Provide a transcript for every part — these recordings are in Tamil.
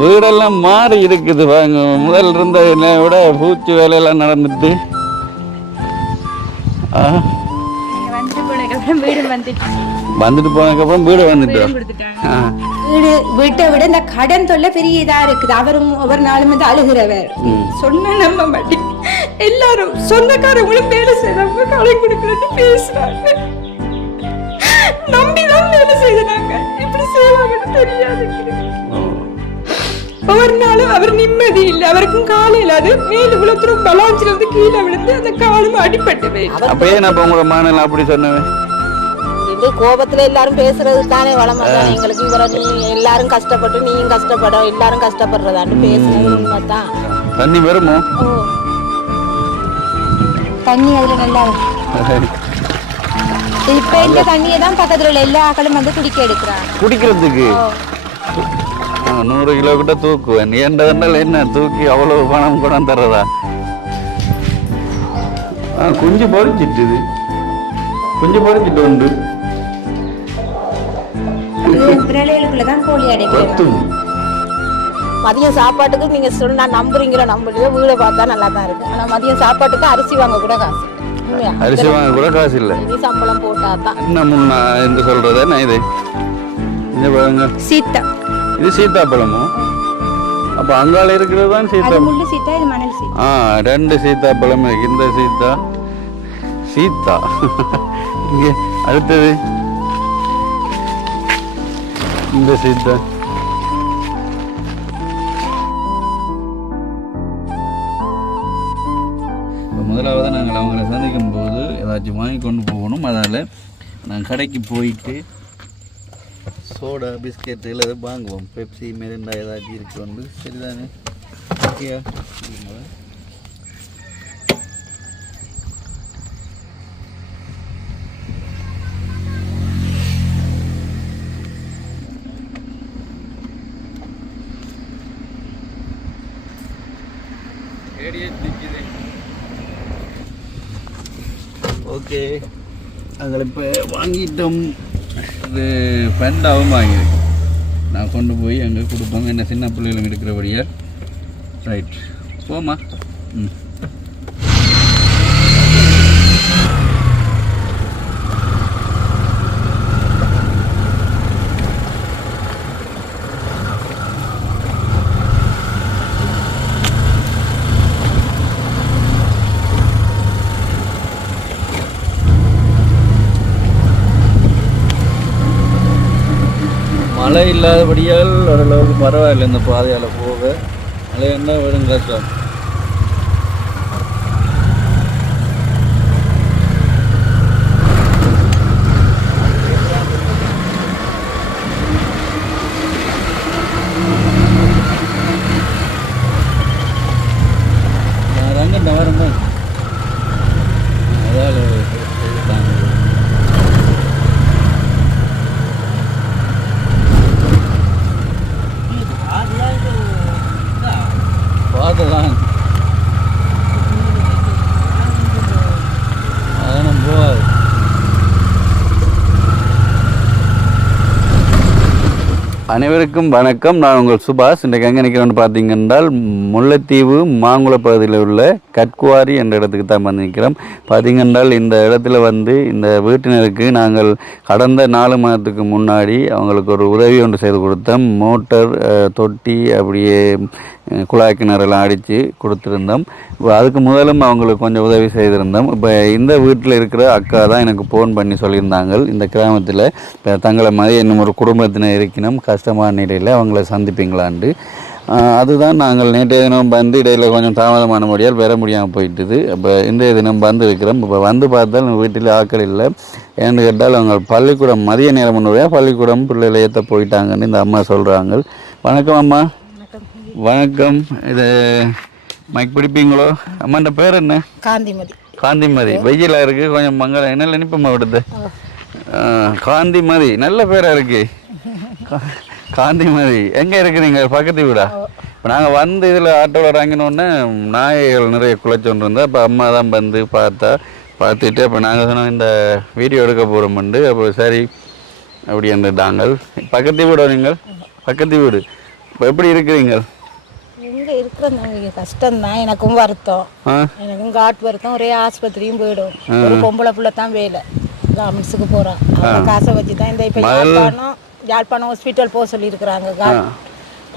வீடெல்லாம் மாறி இருக்குது பாருங்க. முதல் இருந்த விட பூச்சி வேலையெல்லாம் நடந்துட்டு வந்துட்டு போனதுக்கப்புறம் வீடு வந்துட்டோம். வீட்டை விட இந்த கடன் தொல்லை பெரிய இதா இருக்குது. அவரும் ஒவ்வொரு நாளும் வந்து அழுகிறவர் சொன்ன நம்ப மாட்டேன். எல்லாரும் சொந்தக்காரங்களும் வேலை செய்யறவங்க கடன் கொடுக்கலன்னு பேசுறாங்க. நம்பிதான் வேலை செய்யறாங்க. எப்படி செய்வாங்கன்னு தெரியாது. ஒவ்வொரு நாளும் அவர் நிம்மதி இல்லை. அவருக்கும் காலையில அது மேல விழுத்துற பலாஞ்சில வந்து கீழே விழுந்து அந்த காலம் அடிபட்டுவே. அப்பயே நான் உங்களோட மனநிலை அப்படி சொன்னேன். கோபத்துல எல்லாரும் பேசுறது தானே வளமாதான் எங்களுக்கு. இவரை நீ எல்லாரும் கஷ்டப்பட்டு நீயும் கஷ்டப்பட எல்லாரும் கஷ்டப்படுறதான்னு பேசுறது உண்மைதான். தண்ணி வருமோ? தண்ணி அதுல நல்லா இப்ப இந்த தண்ணியை தான் பக்கத்துல உள்ள எல்லா ஆக்களும் வந்து குடிக்க எடுக்கிறாங்க. குடிக்கிறதுக்கு 100 கிலோ கிட்ட தூக்குவேன். ஏண்டதுனால என்ன தூக்கி அவ்வளவு பணம் கூட தர்றதா? குஞ்சு பொறிச்சிட்டுது. குஞ்சு பொறிச்சிட்டு உண்டு. மதியம் சாப்பாட்டுக்கு நீங்க சொன்னா நம்புறீங்களோ நம்புறீங்களோ வீடை பார்த்தா நல்லா தான் இருக்கு. ஆனா மதியம் சாப்பாட்டுக்கு அரிசி வாங்க கூட காசு. அரிசி வாங்க கூட காசு இல்ல. சம்பளம் போட்டா தான் என்ன முன்னா என்று சொல்றது என்ன இது? சீத்தா. இது சீத்தாப்பழமோ? அப்ப அங்கால இருக்கிறது தான் சீத்தா. முள்ளு சீத்தா, இது மணல் சீத்தா. 2 சீத்தாப்பழம். இந்த சீத்தா சீத்தா. இங்க அடுத்தது இந்த சீத்தா. முதலாவது நாங்கள் அவங்களை சந்திக்கும் போது ஏதாச்சும் வாங்கி கொண்டு போகணும். அதனால் நாங்கள் கடைக்கு போயிட்டு சோடா பிஸ்கெட் எல்லாம் வாங்குவோம். பெப்சி மெரிண்டா ஏதாச்சும் இருக்கு வந்து சரிதானே? ஓகேயா? ஓகே, அதில் இப்போ வாங்கிட்டோம். இது ஃப்ரெண்டாகவும் வாங்கியிருக்கு. நான் கொண்டு போய் அங்கே கொடுப்போம். என்ன சின்ன பிள்ளைகளும் இருக்கிறபடியா. ரைட், போமா. மழை இல்லாதபடியால் ஓரளவுக்கு பரவாயில்லை. இந்த பாதையால் போக மழை என்ன வரும் கஷ்டம். ரங்கண்ட வரம்போ அதால் பார்க்கலாம். அதெல்லாம் போகாது. அனைவருக்கும் வணக்கம். நான் உங்கள் சுபாஷ். இன்றைக்கு எங்கே நிற்கிறோன்னு பார்த்தீங்கன்றால் முல்லைத்தீவு மாங்குள பகுதியில் உள்ள கட்குவாரி என்ற இடத்துக்கு தான் வந்து நிற்கிறோம். பார்த்தீங்கன்றால் இந்த இடத்துல வந்து இந்த வீட்டினருக்கு நாங்கள் கடந்த 4 மாதத்துக்கு முன்னாடி அவங்களுக்கு ஒரு உதவி ஒன்று செய்து கொடுத்தோம். மோட்டர் தொட்டி அப்படியே குழாய் கிணறெல்லாம் அடித்து கொடுத்துருந்தோம். அதுக்கு முதலும் அவங்களுக்கு கொஞ்சம் உதவி செய்திருந்தோம். இப்போ இந்த வீட்டில் இருக்கிற அக்கா தான் எனக்கு ஃபோன் பண்ணி சொல்லியிருந்தாங்க. இந்த கிராமத்தில் இப்போ தங்களை மாதிரி இன்னும் ஒரு குடும்பத்தினர் இருக்கணும், கஷ்டமான நிலையில் அவங்கள சந்திப்பீங்களான்ட்டு. அதுதான் நாங்கள் நேற்றைய தினம் வந்து இடையில் கொஞ்சம் தாமதமான முடியால் வர முடியாமல் போயிட்டுது. இப்போ இன்றைய தினம் வந்து இருக்கிறோம். இப்போ வந்து பார்த்தால் வீட்டில் ஆட்கள் இல்லை. ஏன்னு கேட்டால் அவங்க பள்ளிக்கூடம் மதிய நேரம் முன்னுடைய பள்ளிக்கூடம் பிள்ளைகளை ஏற்ற போயிட்டாங்கன்னு இந்த அம்மா சொல்கிறாங்க. வணக்கம் அம்மா. வணக்கம். இது மைக் பிடிப்பீங்களோ? அம்மாண்ட பேர் என்ன? காந்திமதி. காந்திமதி. வெயிலாக இருக்குது கொஞ்சம் மங்கள என்ன நினைப்பம்மா விடுது. காந்திமதி நல்ல பேராக இருக்கு. காந்திமதி எங்கே இருக்கிறீங்க? பக்கத்து வீடா? இப்போ நாங்கள் வந்து இதில் ஆட்டோவில் இறங்கினோடனே நாயகள் நிறைய குலைச்சொன்று இருந்தால் அப்போ அம்மா தான் வந்து பார்த்துட்டு அப்போ நாங்கள் சொன்னோம் இந்த வீடியோ எடுக்க போகிறோம்ண்டு. அப்போ சரி அப்படி என்றாங்கள். பக்கத்து வீடோ நீங்கள்? பக்கத்து வீடு. இப்போ எப்படி இருக்கிறீங்க? இங்கே இருக்கிற கஷ்டம்தான், எனக்கும் வருத்தம், எனக்கும் காட்டு வருத்தம். ஒரே ஆஸ்பத்திரியும் போயிடும். ஒரு பொம்பளை பிள்ளை தான் வேலை காமெண்ட்ஸுக்கு போகிறான். அவங்க காசை வச்சு தான் இந்த இப்போ யாழ்ப்பாணம் ஹாஸ்பிட்டல் போக சொல்லியிருக்கிறாங்க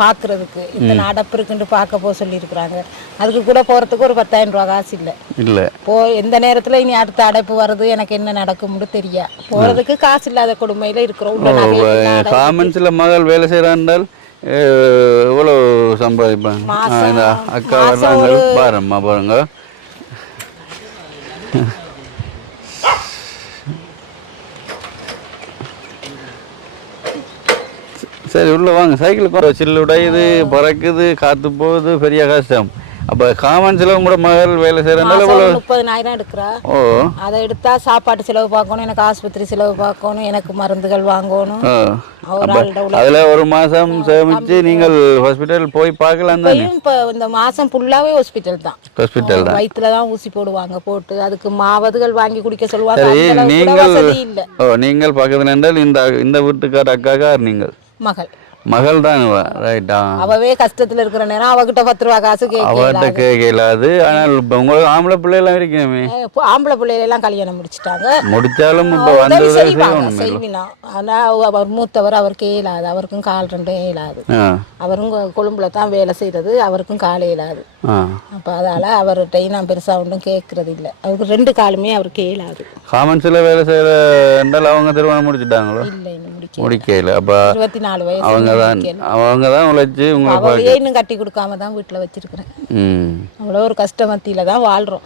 பார்க்குறதுக்கு. இத்தனை அடப்பு இருக்குன்னு பார்க்க போக சொல்லியிருக்கிறாங்க. அதுக்கு கூட போகிறதுக்கு ஒரு 10,000 ரூபா காசு இல்லை. எந்த நேரத்தில் இனி அடுத்த அடைப்பு வருது, எனக்கு என்ன நடக்கும்னு தெரியா. போகிறதுக்கு காசு இல்லாத கொடுமையில் இருக்கிறோம். காமெண்ட்ஸில் மகள் வேலை செய்கிறாண்டால் எவ்வளோ சம்பாதிப்பாங்க? அக்கா வர்றாங்க பாரும்மா பாருங்க. சரி உள்ள வாங்க. சைக்கிள் சில்லு உடையுது, பறக்குது, காற்று போகுது, பெரிய கஷ்டம். அப்போ காமெண்ட்ஸில் உங்களோட மகள் வேலை செய்கிறனால 30,000 எடுக்கிறா. அதை எடுத்தா சாப்பாட்டு செலவு பார்க்கணும், எனக்கு ஆஸ்பத்திரி செலவு பார்க்கணும், எனக்கு மருந்துகள் வாங்கணும். அதில் ஒரு மாதம் சேமித்து நீங்கள் ஹாஸ்பிட்டல் போய் பார்க்கலாம் தான். இப்போ இந்த மாதம் ஃபுல்லாகவே ஹாஸ்பிட்டல் தான். வயிற்றுல தான் ஊசி போடுவாங்க. போட்டு அதுக்கு மாவதுகள் வாங்கி குடிக்க சொல்லுவாங்க. நீங்கள் பக்கத்தில் இருந்தால் இந்த வீட்டுக்கார அக்காக்கா நீங்கள் மகள் தான். ரைட்டா, அவவே கஷ்டத்துல இருக்கிற நேரம் அவகிட்ட 10 ரூபா காசு அவகிட்ட கேட்கலாது. ஆனால் இப்போ உங்களுக்கு ஆம்பளை பிள்ளைலாம் இருக்கணுமே. ஆம்பளை பிள்ளைலாம் கல்யாணம் முடிச்சாலும் இப்போ வந்து செய்வினா. ஆனால் அவர் மூத்தவர், அவருக்கு இயலாது. அவருக்கும் கால் 2 இயலாது. அவரும் கொழும்புல தான் வேலை செய்யறது. அவருக்கும் கால் இயலாது. அப்போ அதால அவர்கிட்டையும் நான் பெருசா ஒன்றும் கேட்கறது இல்லை. அவருக்கு 2 காலுமே அவருக்கு இயலாது. காமெண்ட்ஸில் வேலை செய்யற அவங்க திருமணம் முடிச்சுட்டாங்களோ? இல்லை, முடிக்கல. அப்ப 24 வயசு. அவங்க தான் உழைச்சி இன்னும் கட்டி கொடுக்காம தான் வீட்டில் வச்சிருக்கிறேன். அவ்வளோ ஒரு கஷ்ட மத்தியில தான் வாழ்றோம்.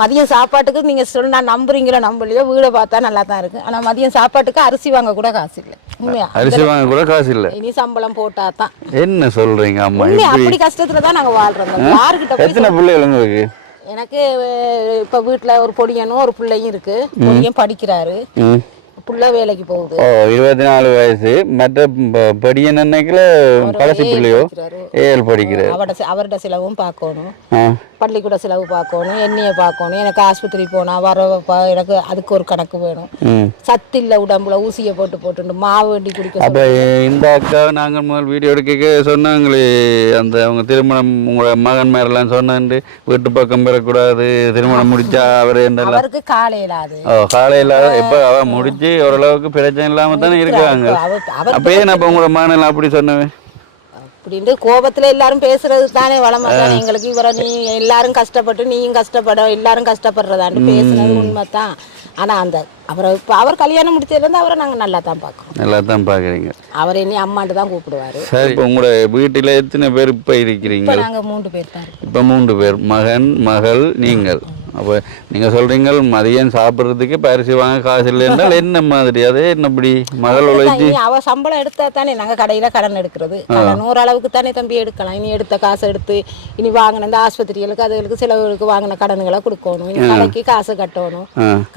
மதியம் சாப்பாட்டுக்கு நீங்க சொன்னா நம்புறீங்களோ நம்பலையோ, வீடை பார்த்தா நல்லா தான் இருக்கு. ஆனா மதியம் சாப்பாட்டுக்கு அரிசி வாங்க கூட காசு இல்லை. அரிசி வாங்க கூட காசு இல்லை. இனி சம்பளம் போட்டா தான். என்ன சொல்றீங்க அம்மா? அப்படி கஷ்டத்துல தான் நாங்க வாழ்றோம். யாருக்கிட்ட எத்தனை பிள்ளைகள் உங்களுக்கு? எனக்கு இப்ப வீட்டுல ஒரு பொடியனும் ஒரு பிள்ளையும் இருக்கு. பொடியன் படிக்கிறாரு, புள்ள வேலைக்கு போகுது. 24 வயசு. மற்ற படியன் அன்னைக்குல கடைசி பிள்ளையோ 7 படிக்கிறார். அவரோட செலவும் பார்க்கணும், பள்ளிக்கூட செலவு பார்க்கணும், எண்ணெயை பார்க்கணும். எனக்கு ஆஸ்பத்திரி போனா வர எனக்கு அதுக்கு ஒரு கணக்கு வேணும். சத்து இல்லை உடம்புல, ஊசியை போட்டு மாவு வேண்டி குடிக்க. அப்ப இந்த அக்கா நாங்கள் முதல் வீடியோ எடுக்க சொன்னாங்களே, அந்த அவங்க திருமணம் உங்களோட மகன் மேரெல்லாம் சொன்னாண்டு வீட்டு பக்கம் பெறக்கூடாது, திருமணம் முடிச்சா அவருக்கு காலையிலாது. காலையிலாத இப்ப அவ முடிச்சு ஓரளவுக்கு பிரச்சனை இல்லாம தானே இருக்காங்க. அப்பயே நான் உங்களோட மகன் அப்படி சொன்னேன் அப்படின்ட்டு கோபத்துல எல்லாரும் பேசுறது தானே வளமாதான் எங்களுக்கு. இவரை நீ எல்லாரும் கஷ்டப்பட்டு நீயும் கஷ்டப்பட, எல்லாரும் கஷ்டப்படுறதான்னு பேசுறது உண்மைதான். ஆனா அந்த அவரை இப்போ அவர் கல்யாணம் முடிச்சதுலேருந்து அவரை நாங்கள் நல்லா தான் பார்க்குறோம். நல்லா தான் பார்க்குறீங்க. அவர் என்னை அம்மாட்டு தான் கூப்பிடுவாரு. சரி, இப்போ உங்களோட வீட்டில் எத்தனை பேர் இப்போ இருக்கிறீங்க? நாங்கள் 3 பேர் தான். இப்போ 3 பேர், மகன் மகள் நீங்கள். அப்போ நீங்கள் சொல்கிறீங்க மதியம் சாப்பிட்றதுக்கு பரிசு வாங்க காசு இல்லை என்றால் என்ன மாதிரி? அதே என்னப்படி மகள் உழைச்சி அவள் சம்பளம் எடுத்தா தானே நாங்கள் கடையில் கடன் எடுக்கிறது. கடன் அளவுக்கு தானே தம்பி எடுக்கலாம். இனி எடுத்த காசை எடுத்து இனி வாங்கின இந்த ஆஸ்பத்திரிகளுக்கு அதுகளுக்கு சிலவுகளுக்கு வாங்கின கடன்களை கொடுக்கணும். இனி கடைக்கு காசு கட்டணும்.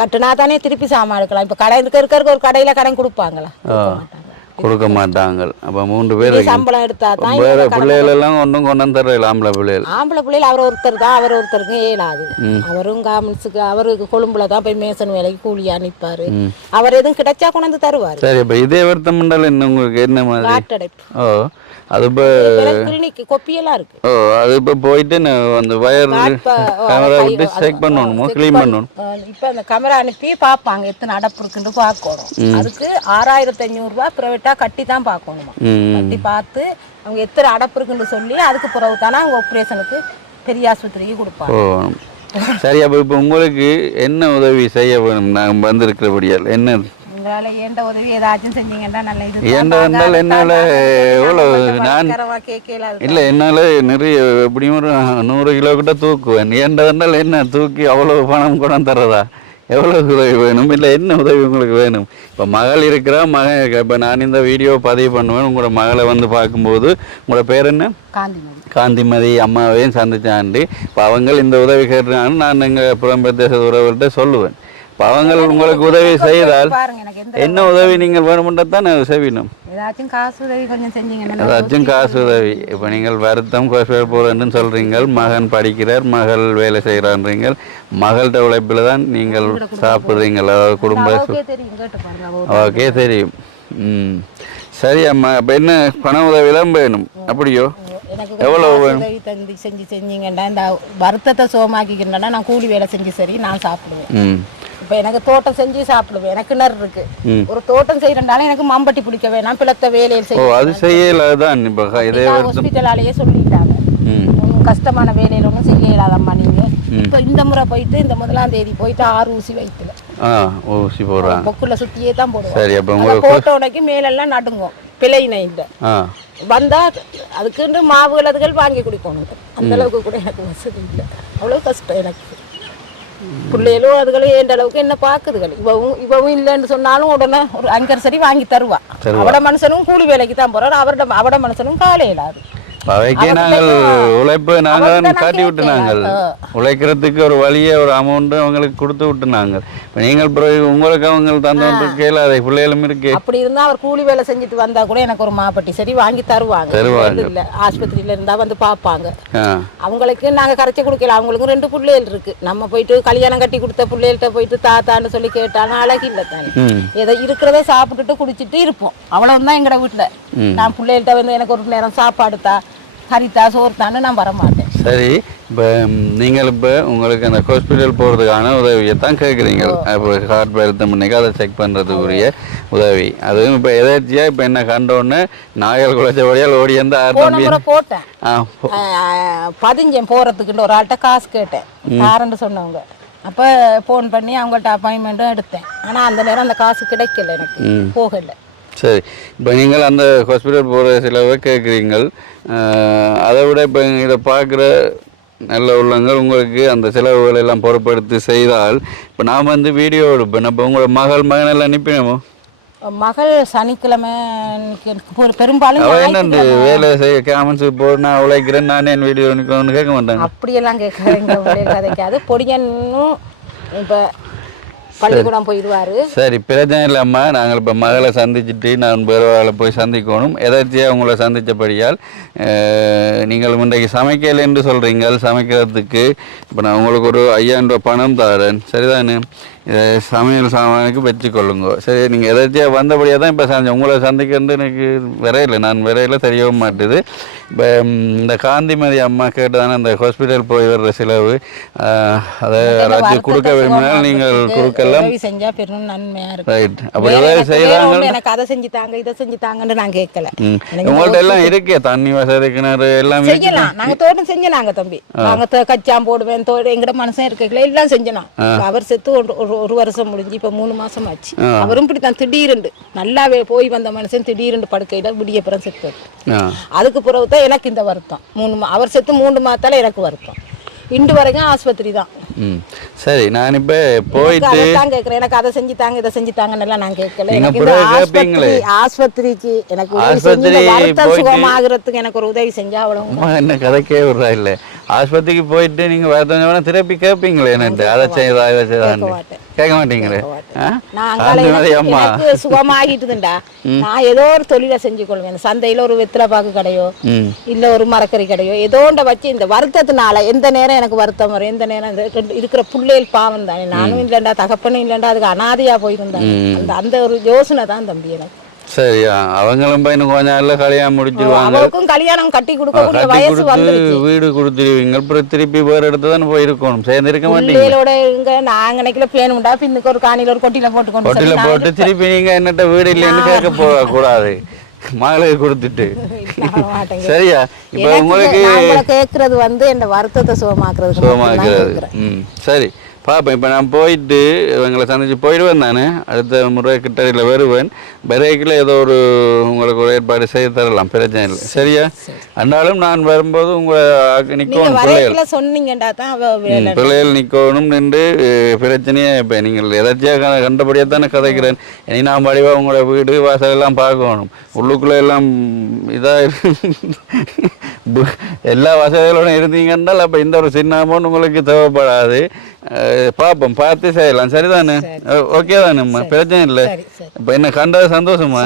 கட்டினா தானே திருப்பி சாமான் எடுக்கலாம். இப்போ கடை இருக்கிற ஒரு கடையில் கடன் கொடுப்பாங்களா? கொடுக்க மாட்டாங்க. அப்போ 3 பேர் சம்பளம் எடுத்தா தான். பிள்ளைகள் எல்லாம் ஒன்றும் கொண்டாந்து தரல. ஆம்பளை பிள்ளைகள் அவர் ஒருத்தர் தான். அவர் ஒருத்தருக்கும் இயலாது. அவரும் காமெண்ட்ஸுக்கு அவருக்கு கொழும்புல தான் போய் மேசன் வேலைக்கு கூலியா நிற்பாரு. அவர் எதுவும் கிடைச்சா கொண்டாந்து தருவார். சரி, இப்போ இதே வருத்தம் என்ன உங்களுக்கு? என்ன மாதிரி காட்டடைப்பு? அது இப்போ கிளினிக் கொப்பியெல்லாம் இருக்கு. அது இப்போ போயிட்டு அந்த வயர் கேமரா விட்டு செக் பண்ணணுமோ, க்ளீன் பண்ணணும். இப்போ அந்த கேமரா அனுப்பி பார்ப்பாங்க எத்தனை அடப்பு இருக்குன்னு பார்க்கணும். அதுக்கு 6,500 ரூபா பிரைவேட்டா கட்டி தான் பார்க்கணுமா. கட்டி பார்த்து அவங்க எத்தனை அடப்பு இருக்குன்னு சொல்லி அதுக்கு பிறகு தானே அவங்க ஆப்ரேஷனுக்கு பெரிய ஆஸ்பத்திரிக்கு கொடுப்பாங்க. சரி, அப்போ இப்போ உங்களுக்கு என்ன உதவி செய்ய வேணும்? நாங்கள் வந்திருக்கிறபடியால் என்ன உதவி ஏதாச்சும் செஞ்சீங்கன்னா நல்ல இது. என்னால் எவ்வளோ நான் இல்லை, என்னால் நிறைய எப்படியும் ஒரு 100 கிலோ கிட்ட தூக்குவேன். ஏண்டதால் என்ன தூக்கி அவ்வளோ பணம் கூட தர்றதா? எவ்வளோ உதவி வேணும்? இல்லை என்ன உதவி உங்களுக்கு வேணும்? இப்போ மகள் இருக்கிறா, மகன் இருக்கா. இப்போ நான் இந்த வீடியோ பதிவு பண்ணுவேன். உங்களோட மகளை வந்து பார்க்கும்போது உங்களோட பேர் என்ன? காந்திமதி அம்மாவையும் சந்திச்சாண்டு. இப்போ அவங்க இந்த உதவி கேட்டுனாலும் நான் எங்கள் புறம்பிரதேச உறவுகிட்ட சொல்லுவேன். இப்போ அவங்க உங்களுக்கு உதவி செய்தால் என்ன உதவி நீங்கள் வேணுமென்றதான் செய்யணும். ஏதாச்சும் காசு உதவி கொஞ்சம் செஞ்சீங்கன்னா. ஏதாச்சும் காசு உதவி. இப்போ நீங்கள் வருத்தம் போகிறேன்னு சொல்கிறீங்க, மகன் படிக்கிறார், மகள் வேலை செய்கிறான்றீங்க. மகள்கிட்ட உழைப்பில் தான் நீங்கள் சாப்பிட்றீங்களா? குடும்ப ஓகே தெரியும். சரி அம்மா, அப்போ என்ன பண உதவிலாம் வேணும் அப்படியோ? எனக்கு எவ்வளோ உதவி தந்து செஞ்சீங்கன்னா இந்த வருத்தத்தை சுகமாக்கிக்கிறேன்னா நான் கூலி வேலை செஞ்சு சரி நான் சாப்பிடுவேன். இப்போ எனக்கு தோட்டம் செஞ்சு சாப்பிடுவேன். எனக்கு கிணறு இருக்கு. ஒரு தோட்டம் செய்யறதுனால எனக்கு மம்பட்டி பிடிக்க வேணாம், பிளத்த வேலையில் செய்ய அது செய்யலாதான். இப்போ ஹாஸ்பிட்டலாலேயே சொல்லிட்டாங்க கஷ்டமான வேலையில ஒன்றும் செய்ய இயலாதம்மா நீங்க. இப்போ இந்த முறை போயிட்டு இந்த 1ஆம் தேதி போயிட்டு 6 ஊசி வைத்துல ஊசி போடுறாங்க. பொக்குள்ள சுத்தியே தான் போடுவோம். சரி, அப்போ போட்ட உடனே மேலெல்லாம் நடுங்கும் பிழையினை இல்லை வந்தா அதுக்குன்னு மாவுகள் அதுகள் வாங்கி குடிக்கணும். அந்த அளவுக்கு கூட எனக்கு வசதி இல்லை. அவ்வளோ கஷ்டம் எனக்கு. பிள்ளைகளும் அதுகளும் ஏண்ட அளவுக்கு என்ன பாக்குதுகள். இவவும் இல்லைன்னு சொன்னாலும் உடனே ஒரு அங்கர் சரி வாங்கி தருவா. அவட மனுஷனும் கூலி வேலைக்கு தான் போறாரு. அவட மனுஷனும் காலை இல்லாது. அவைக்கே நாங்கள் உழைப்பு நாங்கள் காட்டி விட்டு நாங்கள் உழைக்கிறதுக்கு ஒரு வழியை ஒரு அமௌண்ட்டு அவங்களுக்கு கொடுத்து விட்டு நாங்கள். இப்போ நீங்கள் பிறகு உங்களுக்கு அவங்க தந்து கேளாத பிள்ளைகளும் இருக்கு. அப்படி இருந்தால் அவர் கூலி வேலை செஞ்சுட்டு வந்தா கூட எனக்கு ஒரு மாப்பட்டி சரி வாங்கி தருவாங்க. இல்லை ஆஸ்பத்திரியில இருந்தா வந்து பார்ப்பாங்க. அவங்களுக்கு நாங்கள் கரைச்சி கொடுக்கல. அவங்களுக்கும் 2 பிள்ளைகள் இருக்கு. நம்ம போயிட்டு கல்யாணம் கட்டி கொடுத்த பிள்ளைகள்கிட்ட போயிட்டு தாத்தான்னு சொல்லி கேட்டாலும் அழகு இல்லை தானே. ஏதோ இருக்கிறத சாப்பிட்டுட்டு குடிச்சிட்டு இருப்போம். அவ்வளவுதான் எங்கட வீட்டில். நான் பிள்ளைகள்கிட்ட வந்து எனக்கு ஒரு நேரம் சாப்பாடு தா கறித்தா சோறுத்தான்னு நான் வரமாட்டேன். சரி, இப்போ நீங்கள் இப்போ உங்களுக்கு அந்த ஹாஸ்பிட்டல் போகிறதுக்கான உதவியை தான் கேட்குறீங்க. இப்போ ஹார்ட் பரித்தம் பண்ணிக்க அதை செக் பண்ணுறதுக்குரிய உதவி. அதுவும் இப்போ எதாச்சியாக இப்போ என்ன கண்டோன்னு நாயல் குலைச்சபடியால் ஓடி வந்து போட்டேன். பதிஞ்சேன் போகிறதுக்குன்னு ஒரு ஆள்கிட்ட காசு கேட்டேன் யாருன்னு சொன்னவங்க. அப்போ ஃபோன் பண்ணி அவங்கள்ட்ட அப்பாயின்மெண்ட்டும் எடுத்தேன். ஆனால் அந்த நேரம் அந்த காசு கிடைக்கல, எனக்கு போகலை. சரி, இப்போ நீங்கள் அந்த ஹாஸ்பிட்டல் போகிற செலவை கேட்குறீங்கள். அதை விட இப்போ இதை பார்க்குற நல்ல உள்ளங்கள் உங்களுக்கு அந்த செலவுகள் எல்லாம் பொறுப்படுத்தி செய்தால், இப்போ நான் வந்து வீடியோ எடுப்பேன். இப்போ உங்களோட மகனெல்லாம் அனுப்பினமோ? மகள் சனிக்கிழமை பெரும்பாலும் என்னண்டு வேலை செய்ய கேமன்ஸு போடு நான் உழைக்கிறேன் நான் என் வீடியோ அனுப்பணும்னு கேட்க மாட்டாங்க. அப்படியெல்லாம் கேட்குறேன். பொடியனும் இப்போ பள்ளிக்கூடம் போயிடுவாரு. சரி, பிரச்சனை இல்லாம நாங்கள் இப்போ மகளை சந்திச்சுட்டு நான் வேறு போய் சந்திக்கணும். எதாச்சியாக உங்களை சந்தித்தபடியால் நீங்கள் இன்றைக்கு சமைக்கல என்று சொல்கிறீங்க. சமைக்கிறதுக்கு இப்போ நான் உங்களுக்கு ஒரு 5000 ரூபா பணம் தரேன். சரிதானே? சமையல் சாமானுக்கு வச்சுக்கொள்ளுங்க. சரி, நீங்கள் எதாச்சியாக வந்தபடியாக தான் இப்போ உங்களை சந்திக்கிறது எனக்கு வரையில. நான் வரையில தெரியவும் மாட்டுது. இப்போ இந்த காந்திமதி அம்மா கேட்டதானே அந்த ஹாஸ்பிட்டல் போய் வர்ற செலவு, அதை யாராச்சும் கொடுக்க விரும்பினால் நீங்கள் கொடுக்கலாம். செஞ்சா பெரும் நன்மையா இருக்கும். ரைட், அப்படி உதவி செய்யறாங்க. எனக்கு அதை செஞ்சு தாங்க இதை செஞ்சு தாங்கன்னு நான் கேட்கல. உங்கள்ட்ட எல்லாம் இருக்கே தண்ணி வசதி கிணறு எல்லாமே செய்யலாம். நாங்க தோட்டம் செஞ்சனாங்க தம்பி. நாங்க கச்சாம் போடுவேன். எங்கட மனசன் இருக்கல எல்லாம் செஞ்சலாம். அவர் செத்து ஒரு வருஷம் முடிஞ்சு இப்ப 3 மாசம் ஆச்சு. அவரும் இப்படித்தான் திடீரெண்டு நல்லாவே போய் வந்த மனுஷன் திடீரெண்டு படுக்கையில விடியப்புறம் செத்து. அதுக்கு பிறகுதான் எனக்கு இந்த வருத்தம். அவர் செத்து 3 மாதத்தால எனக்கு வருத்தம். இன்று வரைக்கும் ஆஸ்பத்திரி தான். சரி, நான் இப்ப போயிட்டு கேட்கிறேன். எனக்கு அதை செஞ்சு தாங்க இதை செஞ்சு தாங்கன்னு நான் கேட்கல. ஆஸ்பத்திரிக்கு எனக்கு சுகமாகறதுக்கு எனக்கு ஒரு உதவி செஞ்சா அவ்வளவு. என்ன கதைக்கே விடுறா இல்ல. ஆஸ்பத்திரிக்கு போயிட்டு நீங்க வேற திருப்பி கேட்பீங்களே என்னட்டு அதை செய்தா இதை செய்தான்னு கேட்க மாட்டீங்களே. எனக்கு சுகமாகிட்டுதுண்டா. நான் ஏதோ ஒரு தொழிலை செஞ்சு கொள்வேன். சந்தையில ஒரு வெத்தில பாக்கு கடையோ இல்ல ஒரு மரக்கறி கடையோ ஏதோ ஒன்றை வச்சு இந்த வருத்தத்தினால எந்த நேரம் எனக்கு வருத்தம் வரும். எந்த நேரம் இருக்கிற பிள்ளைகள் பாவம் தானே. நானும் இல்லைண்டா தகப்பனும் இல்லைண்டா அதுக்கு அனாதையா போயிருந்தேன். அந்த ஒரு யோசனை தான் தம்பி எனக்கு. சரியா, அவங்களும் இன்னும் கொஞ்ச நாள்ல கல்யாணம் முடிச்சிருவாங்க. கல்யாணம் கட்டி கொடுக்க வயசு வந்துருச்சு. வீடு கொடுத்துருவீங்க. அப்புறம் திருப்பி வேறு இடத்துல தான் போயிருக்கணும். சேர்ந்து இருக்க மாட்டீங்க. நாங்க நினைக்கல பிளேனுண்டா பின்னுக்கு ஒரு காணில ஒரு கொட்டில போட்டு திருப்பி நீங்க என்னட்ட வீடு இல்லைன்னு கேட்க போக கூடாது. மகளுக்கு கொடுத்துட்டு சரியா. இப்ப உங்களுக்கு கேட்கறது வந்து இந்த வருத்தத்தை சுகமாக்குறது. சரி பாப்பேன். இப்போ நான் போயிட்டு இவங்களை சந்திச்சு போயிடுவேன் தானே. அடுத்த முறை கிட்டடியில் வருவேன். விரைக்கில் ஏதோ ஒரு உங்களுக்கு ஒரு ஏற்பாடு செய்ய தரலாம், பிரச்சனை இல்லை. சரியா? அண்டாலும் நான் வரும்போது உங்களை நிற்கணும். பிள்ளைகள் நிற்கணும் நின்று பிரச்சனையே. இப்போ நீங்கள் எதாச்சியாக கண்டபடியாக தானே கதைக்கிறேன். இனி நான் வடிவாக உங்களோட வீடு வாசல் எல்லாம் பார்க்கணும். உள்ளுக்குள்ளே எல்லாம் இதாக எல்லா வசதிகளோடும் இருந்தீங்கன்றால் அப்போ இந்த ஒரு சின்ன அமௌண்ட் உங்களுக்கு தேவைப்படாது. பார்ப்போம், பார்த்து செய்யலாம். சரிதானே? ஓகே தானேம்மா, பிரச்சனை இல்லை. இப்போ என்ன கண்டது சந்தோஷமா?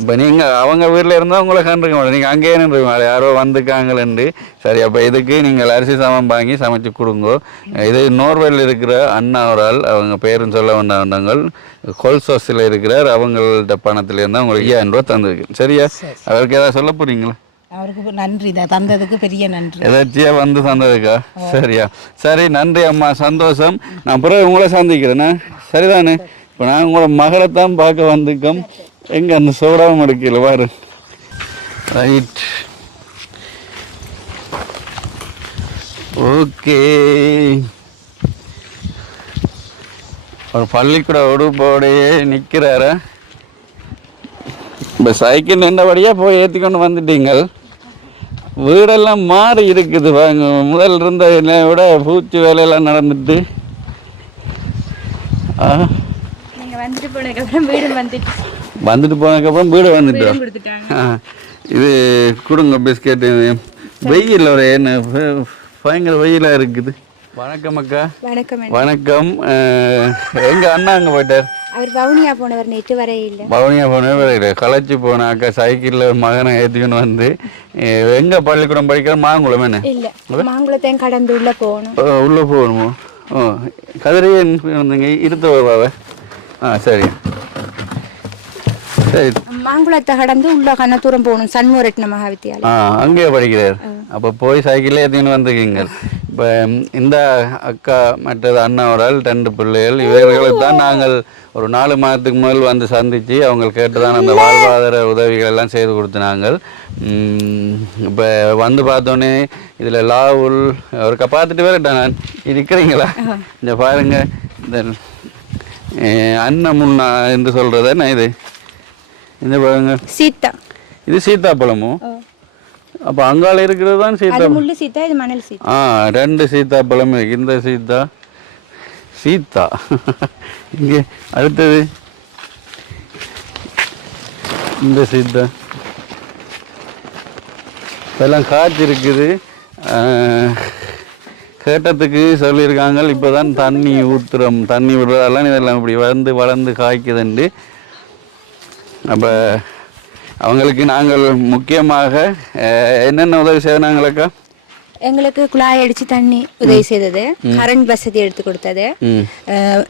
இப்போ நீங்கள் அவங்க வீட்டில் இருந்தால் உங்களை கண்டுக்க மாட்டேன், நீங்கள் அங்கேயே நின்றுங்க, யாரோ வந்துக்காங்களேண்டு. சரி, அப்போ இதுக்கு நீங்கள் அரிசி சாமான் வாங்கி சமைச்சு கொடுங்க. இது நோர்வேலில் இருக்கிற அண்ணா ஒரு ஆள், அவங்க பேரும் சொல்ல வந்தாங்க, கோல்சோஸில் இருக்கிறார். அவங்கள்ட்ட பணத்துலேருந்து உங்களுக்கு 5000 ரூபா தந்திருக்கு. சரியா? அவருக்கு ஏதாவது சொல்ல போகிறீங்களா? அவருக்கு நன்றி தான், தந்ததுக்கு பெரிய நன்றி. எதாச்சியா வந்து தந்ததுக்கா? சரியா? சரி, நன்றி அம்மா, சந்தோஷம். நான் பிறகு உங்களை சந்திக்கிறேண்ணா. சரிதானே? இப்போ நான் உங்களோட மகளை தான் பார்க்க வந்துக்கோம். எங்கே அந்த சோடாவும் எடுக்கல பாரு. Right, okay. ஒரு பள்ளிக்கூட உடுப்போடையே நிற்கிறாரா? இப்போ சைக்கிள் நின்றபடியாக போய் ஏற்றிக்கொண்டு வந்துட்டீங்கள். வீடெல்லாம் மாறி இருக்குது வாங்க. முதல் இருந்த விட பூச்சி வேலையெல்லாம் நடந்துட்டு. வந்துட்டு போனதுக்கப்புறம் வீடு வந்துட்டாங்க. இது கொடுங்க பிஸ்கெட்டு. வெயில் ஒரு என்ன பயங்கர வெயிலாக இருக்குது. வணக்கம் அக்கா. வணக்கம். எங்க அண்ணா அங்கே போயிட்டார்? அவர் வவுனியா போனவர், நேற்று வரையில. வவுனியா போனவர் களைச்சி போன அக்கா சைக்கிளில் மகனை ஏற்றிக்கொண்டு வந்து எங்கே பள்ளிக்கூடம் படிக்கிற மாங்குளம் என்ன? இல்லை, மாங்குளத்தையும் கடந்து உள்ளே போகணும். உள்ளே போகணுமோ? கதிரையன் வந்தீங்க இருத்த வருவாவ. சரி சரி. மாங்குளத்தை கடந்து உள்ள கண்ணத்தூரம் போகணும், சண்முகரட்ன மகாவித்தியாலயம். அங்கேயே படிக்கிறார். அப்போ போய் சைக்கிளே ஏற்றின்னு வந்துக்கீங்க. இப்போ இந்த அக்கா மற்றது அண்ணாவரால் 2 பிள்ளைகள், இவர்களுக்கு தான் நாங்கள் ஒரு 4 மாதத்துக்கு முதல் வந்து சந்தித்து அவங்க கேட்டு தான் அந்த வாழ்வாதார உதவிகள் எல்லாம் செய்து கொடுத்தினாங்க. இப்போ வந்து பார்த்தோன்னே இதில் லாவுல் ஒரு பார்த்துட்டு வரட்டா நான் இருக்கிறீங்களா? இந்த பாருங்க, இந்த அண்ணன் முன்னா என்று சொல்கிறது என்ன இது? இந்த பாருங்க, சீத்தா. இது சீத்தாப்பழமும். அப்போ அங்கால இருக்கிறது தான் சீத்தா. முள்ளு சீத்தா, இது மணல் சீத்தா. 2 சீத்தாப்பழம் இருக்கு. இந்த சீத்தா இங்கே அடுத்தது இந்த சீத்தா. இதெல்லாம் காய்ச்சி இருக்குது. கேட்டதுக்கு சொல்லியிருக்காங்க, இப்போ தான் தண்ணி ஊற்றுறோம், தண்ணி விடுறதெல்லாம் இதெல்லாம் இப்படி வளர்ந்து காய்க்குதுண்டு. அப்போ அவங்களுக்கு நாங்கள் முக்கியமாக என்னென்ன உதவி செய்தாங்களக்கா? எங்களுக்கு குழாய் அடிச்சு தண்ணி உதவி செய்தது, கரண்ட் வசதி எடுத்து கொடுத்தது,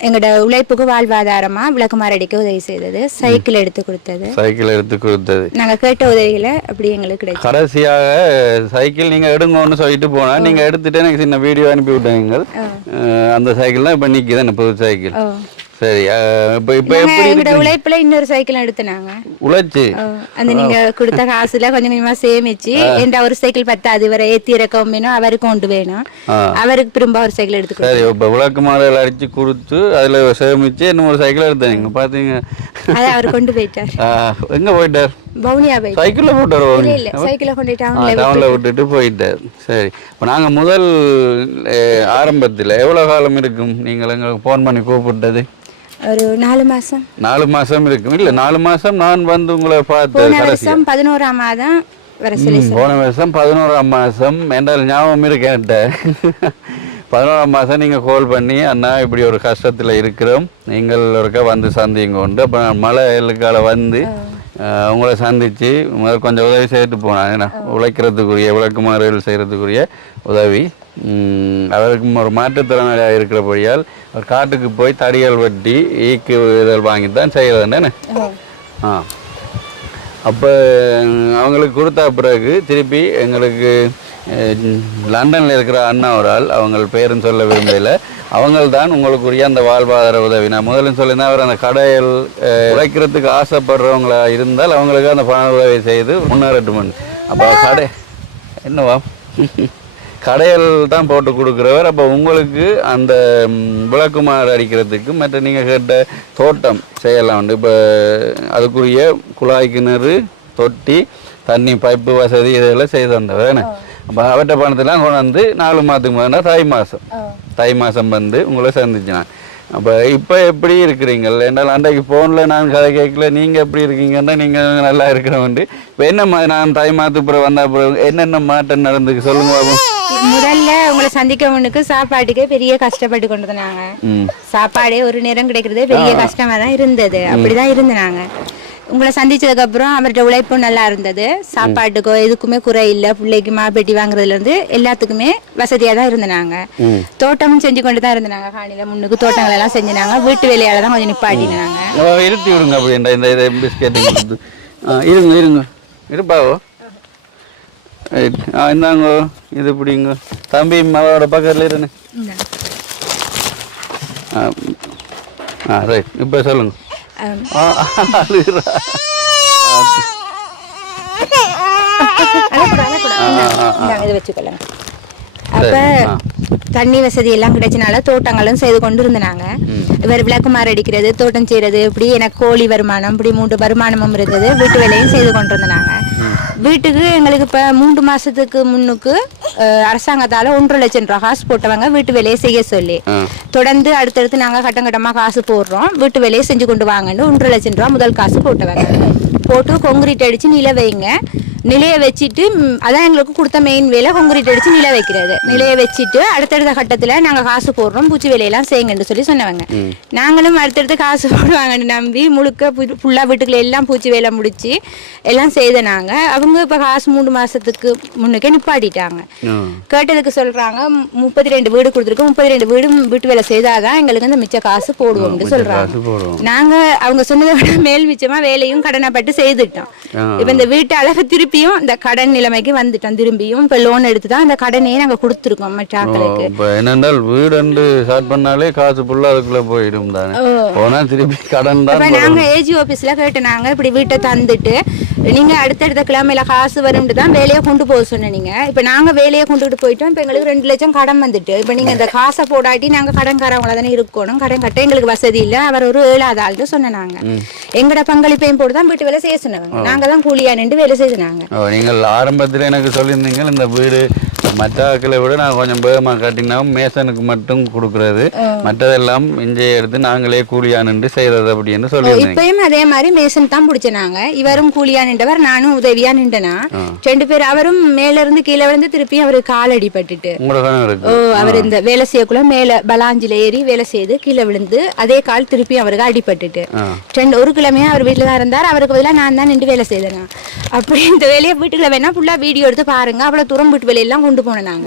எங்களோட உழைப்புக்கு வாழ்வாதாரமா விளக்குமாறு அடிக்க உதவி செய்தது, சைக்கிள் எடுத்து கொடுத்தது. நாங்க கேட்ட உதவிகளை அப்படி எங்களுக்கு கிடைக்கும். கடைசியாக சைக்கிள் நீங்க எடுங்கன்னு சொல்லிட்டு போனா நீங்க எடுத்துட்டு எனக்கு சின்ன வீடியோ அனுப்பி விட்டாங்க. அந்த சைக்கிள் தான் இப்ப நிக்குது, புது சைக்கிள். சரி, இப்போ எப்படி உழைப்புல இன்னொரு சைக்கிள் எடுத்துனாங்க. உழைச்சு அந்த நீங்க கொடுத்த காசுல கொஞ்சம் கொஞ்சமா சேமிச்சு, என்ற ஒரு சைக்கிள் 10 வரை ஏத்தி இறக்கவும் வேணும், அவருக்கு கொண்டு வேணும், அவருக்கு திரும்ப ஒரு சைக்கிள் எடுத்து. சரி, இப்போ விளக்கு மாடல் அடிச்சு கொடுத்து அதுல சேமிச்சு இன்னும் ஒரு சைக்கிள் எடுத்தாங்க. பாத்தீங்க, அதை அவர் கொண்டு போயிட்டார். எங்க போயிட்டார்? வவுனியா போய் சைக்கிள்ல போட்டார். சைக்கிளை கொண்டு டவுன்ல விட்டுட்டு போயிட்டார். சரி, இப்போ நாங்க முதல் ஆரம்பத்துல எவ்வளவு காலம் இருக்கும் நீங்கள் எங்களுக்கு போன் பண்ணி கூப்பிட்டது? ஒரு 4 மாசம். 4 மாசம் இருக்கும். இல்ல 4 மாசம் நான் வந்து உங்களை பார்த்தேன். 11ஆம் மாதம் வர சொல்லி. போன வருஷம் 11ஆம் மாசம் என்றால் ஞாபகம் இருக்கேன்ட்ட. 11ஆம் மாதம் நீங்கள் கால் பண்ணி, அண்ணா இப்படி ஒரு கஷ்டத்தில் இருக்கிறோம், நீங்கள் ஒருக்கா வந்து சந்திங்க உண்டு. அப்போ நான் மலைகளுக்கால வந்து உங்களை சந்தித்து முதல் கொஞ்சம் உதவி செய்துட்டு போனேன். ஏன்னா உழைக்கிறதுக்குரிய விளக்குமாறுகள் செய்கிறதுக்குரிய உதவி. அவருக்கும் ஒரு மாற்றுத்திறனாளியாக இருக்கிறபடியால் ஒரு காட்டுக்கு போய் தடிகள் வெட்டி ஈக்கு இதழ் வாங்கி தான் செய்கிறதுன்னு. அப்போ அவங்களுக்கு கொடுத்த பிறகு திருப்பி எங்களுக்கு லண்டனில் இருக்கிற அண்ணா ஒரு ஆள், அவங்க பேருன்னு சொல்ல விரும்பல, அவங்கள் தான் உங்களுக்குரிய அந்த வாழ்வாதார உதவி. நான் முதல்ல சொல்லியிருந்தேன், அவர் அந்த கடையில் உழைக்கிறதுக்கு ஆசைப்படுறவங்களா இருந்தால் அவங்களுக்கு அந்த பண உதவி செய்து முன்னேறட்டும். அப்போ கடை என்னவா கடையில் தான் போட்டு கொடுக்குறவர். அப்போ உங்களுக்கு அந்த விளக்குமாறு அடிக்கிறதுக்கு மற்ற நீங்கள் கேட்ட தோட்டம் செய்யலாம் உண்டு. இப்போ அதுக்குரிய குழாய் கிணறு, தொட்டி, தண்ணி பைப்பு வசதி இதெல்லாம் செய்து வந்தவர். ஏன்னா அப்போ அவற்றை பணத்தெல்லாம் கொண்டு வந்து 4 மாதத்துக்கு முதல்னா தை மாதம் வந்து உங்களை சந்திச்சினான். அப்போ இப்போ எப்படி இருக்கிறீங்க என்றால் அன்றைக்கு ஃபோனில் நான் கதை கேட்கல நீங்கள் எப்படி இருக்கீங்கன்னா நீங்கள் நல்லா இருக்கிறவன்ட்டு இப்போ என்ன நான் தாய் மாத்துப்புறம் வந்த அப்புறம் என்னென்ன மாற்றம் நடந்துக்கு சொல்லுங்க பாபு. முதல்ல உங்களை சந்திக்கவனுக்கு சாப்பாட்டுக்கே பெரிய கஷ்டப்பட்டு கொண்டு வந்தாங்க. சாப்பாடே ஒரு நேரம் கிடைக்கிறதே பெரிய கஷ்டமா தான் இருந்தது. அப்படிதான் இருந்தாங்க. உங்களை சந்திச்சதுக்கு அப்புறம் அவர்கிட்ட உழைப்பும் நல்லா இருந்தது. சாப்பாட்டுக்கோ எதுக்குமே குறை இல்லை. பிள்ளைக்கு மாப்பெட்டி வாங்குறதுல இருந்து எல்லாத்துக்குமே வசதியா தான் இருந்தாங்க. தோட்டமும் செஞ்சு கொண்டு தான் இருந்தாங்க. காணில முன்னுக்கு தோட்டங்கள் எல்லாம் செஞ்சினாங்க. வீட்டு வேலையால தான் கொஞ்சம் நிப்பாட்டினாங்க. இருத்தி விடுங்க அப்படின்ற இந்த பிஸ்கெட் இருங்க இருங்க இருப்பாவோ இந்தாங்க இது பிடிங்க தம்பி அவரோட பக்கத்தில் இருங்க. ரைட் இப்போ சொல்லுங்க. வச்சுக்கொள்ளுங்க. அப்ப தண்ணி வசதி எல்லாம் கிடைச்சனால தோட்டங்களும் செய்து கொண்டு இருந்தாங்க. இவர் விளக்குமாறு அடிக்கிறது, தோட்டம் செய்யறது, இப்படி எனக்கு கோழி வருமானம், இப்படி 3 வருமானமும் இருந்தது. வீட்டு வேலையும் செய்து கொண்டு இருந்தாங்க. வீட்டுக்கு எங்களுக்கு இப்ப 3 மாசத்துக்கு முன்னுக்கு அரசாங்கத்தால 1.5 லட்சம் ரூபாய் காசு போட்டவங்க வீட்டு வேலையை செய்ய சொல்லி தொடர்ந்து அடுத்தடுத்து நாங்க கட்டம் கட்டமா காசு போடுறோம், வீட்டு வேலையை செஞ்சு கொண்டு வாங்கன்னு 1.5 லட்சம் ரூபாய் முதல் காசு போட்டவங்க. போட்டு கொங்கிரீட் அடிச்சு நில வைங்க, நிலைய வச்சுட்டு அதான் எங்களுக்கு கொடுத்த மெயின் வேலை. கொங்கிரீட் அடிச்சு நில வைக்கிறது. நிலைய வச்சுட்டு அடுத்தடுத்த கட்டத்துல நாங்க காசு போடுறோம், பூச்சி வேலையெல்லாம் செய்யுங்கன்னு சொல்லி சொன்னவங்க. நாங்களும் அடுத்தடுத்து காசு போடுவாங்கன்னு நம்பி முழுக்க ஃபுல்லா வீட்டுக்குள்ள எல்லாம் பூச்சி வேலை முடிச்சு எல்லாம் செய்தனாங்க. அவங்க இப்ப காசு 3 மாசத்துக்கு முன்னுக்கே நிப்பாட்டிட்டாங்க. கேட்டதுக்கு சொல்றாங்க 32 வீடு கொடுத்துருக்கோம், 32 வீடு வீட்டு வேலை செய்தாதான் எங்களுக்கு அந்த மிச்ச காசு போடுவோம்னு சொல்றாங்க. நாங்க அவங்க சொன்னதை விட மேல் மிச்சமா வேலையும் கடனைப்பட்டு செய்துட்டோம். இப்ப இந்த வீட்டு அழகு திருப்பியும் இந்த கடன் நிலைமைக்கு வந்துட்டோம். திரும்பியும் இப்ப லோன் எடுத்துதான் அந்த கடனையே நாங்க கொடுத்துருக்கோம் மற்றாக்களுக்கு. என்னென்றால் வீடு ஸ்டார்ட் பண்ணாலே காசு ஃபுல்லா அதுக்குள்ள போயிடும் தானே. போனா திருப்பி கடன் தான். நாங்க ஏஜி ஆபீஸ்ல கேட்டனாங்க, இப்படி வீட்டை தந்துட்டு நீங்க அடுத்தடுத்த கிழமையில காசு வரும்னு தான் வேலையை கொண்டு போக சொன்னீங்க. இப்ப நாங்க வேலையை கொண்டுட்டு போயிட்டோம். இப்ப எங்களுக்கு 2 லட்சம் கடன் வந்துட்டு இப்ப நீங்க இந்த காசை போடாட்டி நாங்க கடன்காரவங்கள தானே இருக்கணும், கடன் கட்ட எங்களுக்கு வசதி இல்ல. அவர் ஒரு 7வது ஆள்னு சொன்னாங்க. எங்கட பங்களிப்பையும் போட்டுதான் வீட்டு வேலை செய்ய சொன்னவங்க. நாங்க தான் கூலியா நின்று வேலை செய்தாங்க. நீங்கள் ஆரம்பத்தில் எனக்கு சொல்லியிருந்தீங்க இந்த வீடு மற்ற ஆக்களை விட நான் கொஞ்சம் வேகமாக காட்டினா மேசனுக்கு மட்டும் கொடுக்கறது, மற்றதெல்லாம் இஞ்சியை எடுத்து நாங்களே கூலியா நின்று செய்யறது அப்படின்னு சொல்லியிருந்தீங்க. இப்பயும் அதே மாதிரி மேசன் தான் பிடிச்சனாங்க. இவரும் கூலியா நின்றவர், நானும் உதவியா நின்றனா. 2 பேர். அவரும் மேல இருந்து கீழே விழுந்து திருப்பி அவருக்கு கால் அடிபட்டுட்டு அவர் இந்த வேலை செய்யக்குள்ள மேல பலாஞ்சில ஏறி வேலை செய்து கீழே விழுந்து அதே கால் திருப்பி அவருக்கு அடிபட்டுட்டு ஒரு கிழமையா அவர் வீட்டுல தான் இருந்தார். அவருக்கு பதிலாக நான் தான் நின்று வேலை செய்தேன். அப்படி இந்த வேலையை வீட்டுக்குள்ள வேணா ஃபுல்லா வீடியோ எடுத்து பாருங்க. அவ்வளவு தூரம் வீட்டு வேலையெல்லாம் கொண்டு போனாங்க.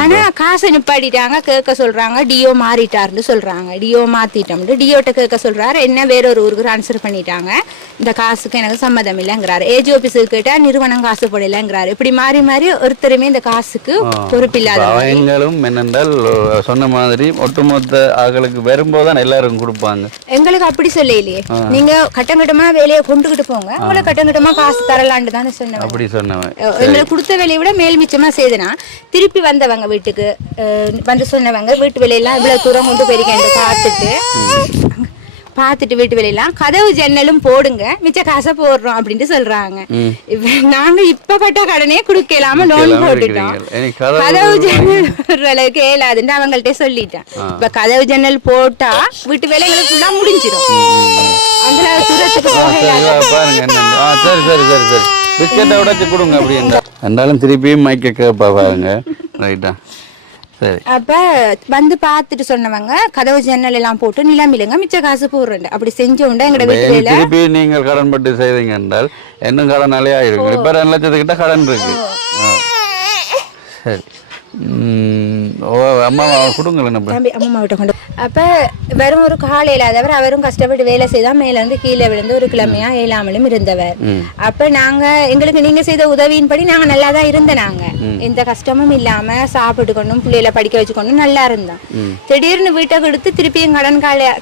ஆனா காசை நிப்பாட்டிட்டாங்க. கேட்க சொல்றாங்க டிஓ மாறிட்டாருன்னு சொல்றாங்க. டிஓ மாத்திட்டோம். டிஓட்ட கேட்க சொல்றாரு, என்ன வேற ஒரு ஊருக்கு ட்ரான்ஸ்ஃபர் பண்ணிட்டாங்க, இந்த காசுக்கு எனக்கு சம்மதம் இல்லைங்கிறாரு. ஏஜி ஆபீஸுக்கு கேட்டா நிறுவனம் காசு போடலங்கிறாரு. இப்படி மாறி மாறி ஒருத்தருமே இந்த காசுக்கு பொறுப்பில்லாத. அவங்களும் என்னென்றால் சொன்ன மாதிரி ஒட்டுமொத்த ஆகளுக்கு வரும்போதுதான் எல்லாரும் கொடுப்பாங்க. எங்களுக்கு அப்படி சொல்லலையே. நீங்க கட்டங்கட்டமா வேலையை கொண்டுகிட்டு போங்க, உங்களை கட்டங்கட்டமா காசு தரலான்னு தானே சொன்னவங்க. அப்படி சொன்னவங்க எங்களுக்கு கொடுத்த வேலையை விட மேல் மிச்சமா செய்தனா திருப்பி வந்தவங்க வீட்டுக்கு வந்து சொன்னவங்க வீட்டு வேலையெல்லாம் இவ்வளவு தூரம் கொண்டு போயிருக்கேன் பார்த்துட்டு வீட்டு வேலையெல்லாம் கதவு ஜன்னலும் போடுங்க, மிச்ச காசை போடுறோம் அப்படின்ட்டு சொல்றாங்க. நாங்க இப்ப பட்ட கடனே குடுக்கலாம லோன் போட்டுட்டோம். கதவு ஜன்னல் அளவுக்கு ஏலாதுன்னு அவங்கள்ட்ட சொல்லிட்டேன். இப்ப கதவு ஜன்னல் போட்டா வீட்டு வேலைகளுக்கு ஃபுல்லா முடிஞ்சிடும். அந்த தூரத்துக்கு பிஸ்கெட்டை உடைச்சு கொடுங்க அப்படின்னா இருந்தாலும் திருப்பியும் மைக்க கேட்பா பாருங்க. ரைட்டா சரி. அப்ப வந்து பார்த்துட்டு சொன்னவங்க கதவு ஜன்னல் எல்லாம் போட்டு நிலமிலுங்க மிச்ச காசு போடுறேன். அப்படி செஞ்சோண்டா எங்கட வீட்டுல திருப்பி நீங்கள் கடன் பட்டு செய்தீங்க என்றால் இன்னும் கடன் நிலையா இருக்கு. இப்ப 2 லட்சத்துக்கிட்ட கடன் இருக்கு. சரி அம்மா கொடுங்களேன். அம்மா விட்ட கொண்டு அப்ப வெறும் ஒரு கால் இல்லாதவர், அவரும் கஷ்டப்பட்டு வேலை செய்தா மேல இருந்து கீழே விழுந்து ஒரு கிழமையா இயலாமலும் இருந்தவர். அப்ப நாங்க எங்களுக்கு நீங்க செய்த உதவியின்படி நாங்க நல்லா தான் இருந்தோம். நாங்க எந்த கஷ்டமும் இல்லாம சாப்பிட்டு கொண்டும் பிள்ளைகளை படிக்க வச்சு கொண்டும் நல்லா இருந்தோம். திடீர்னு வீட்டை கொடுத்து திருப்பியும்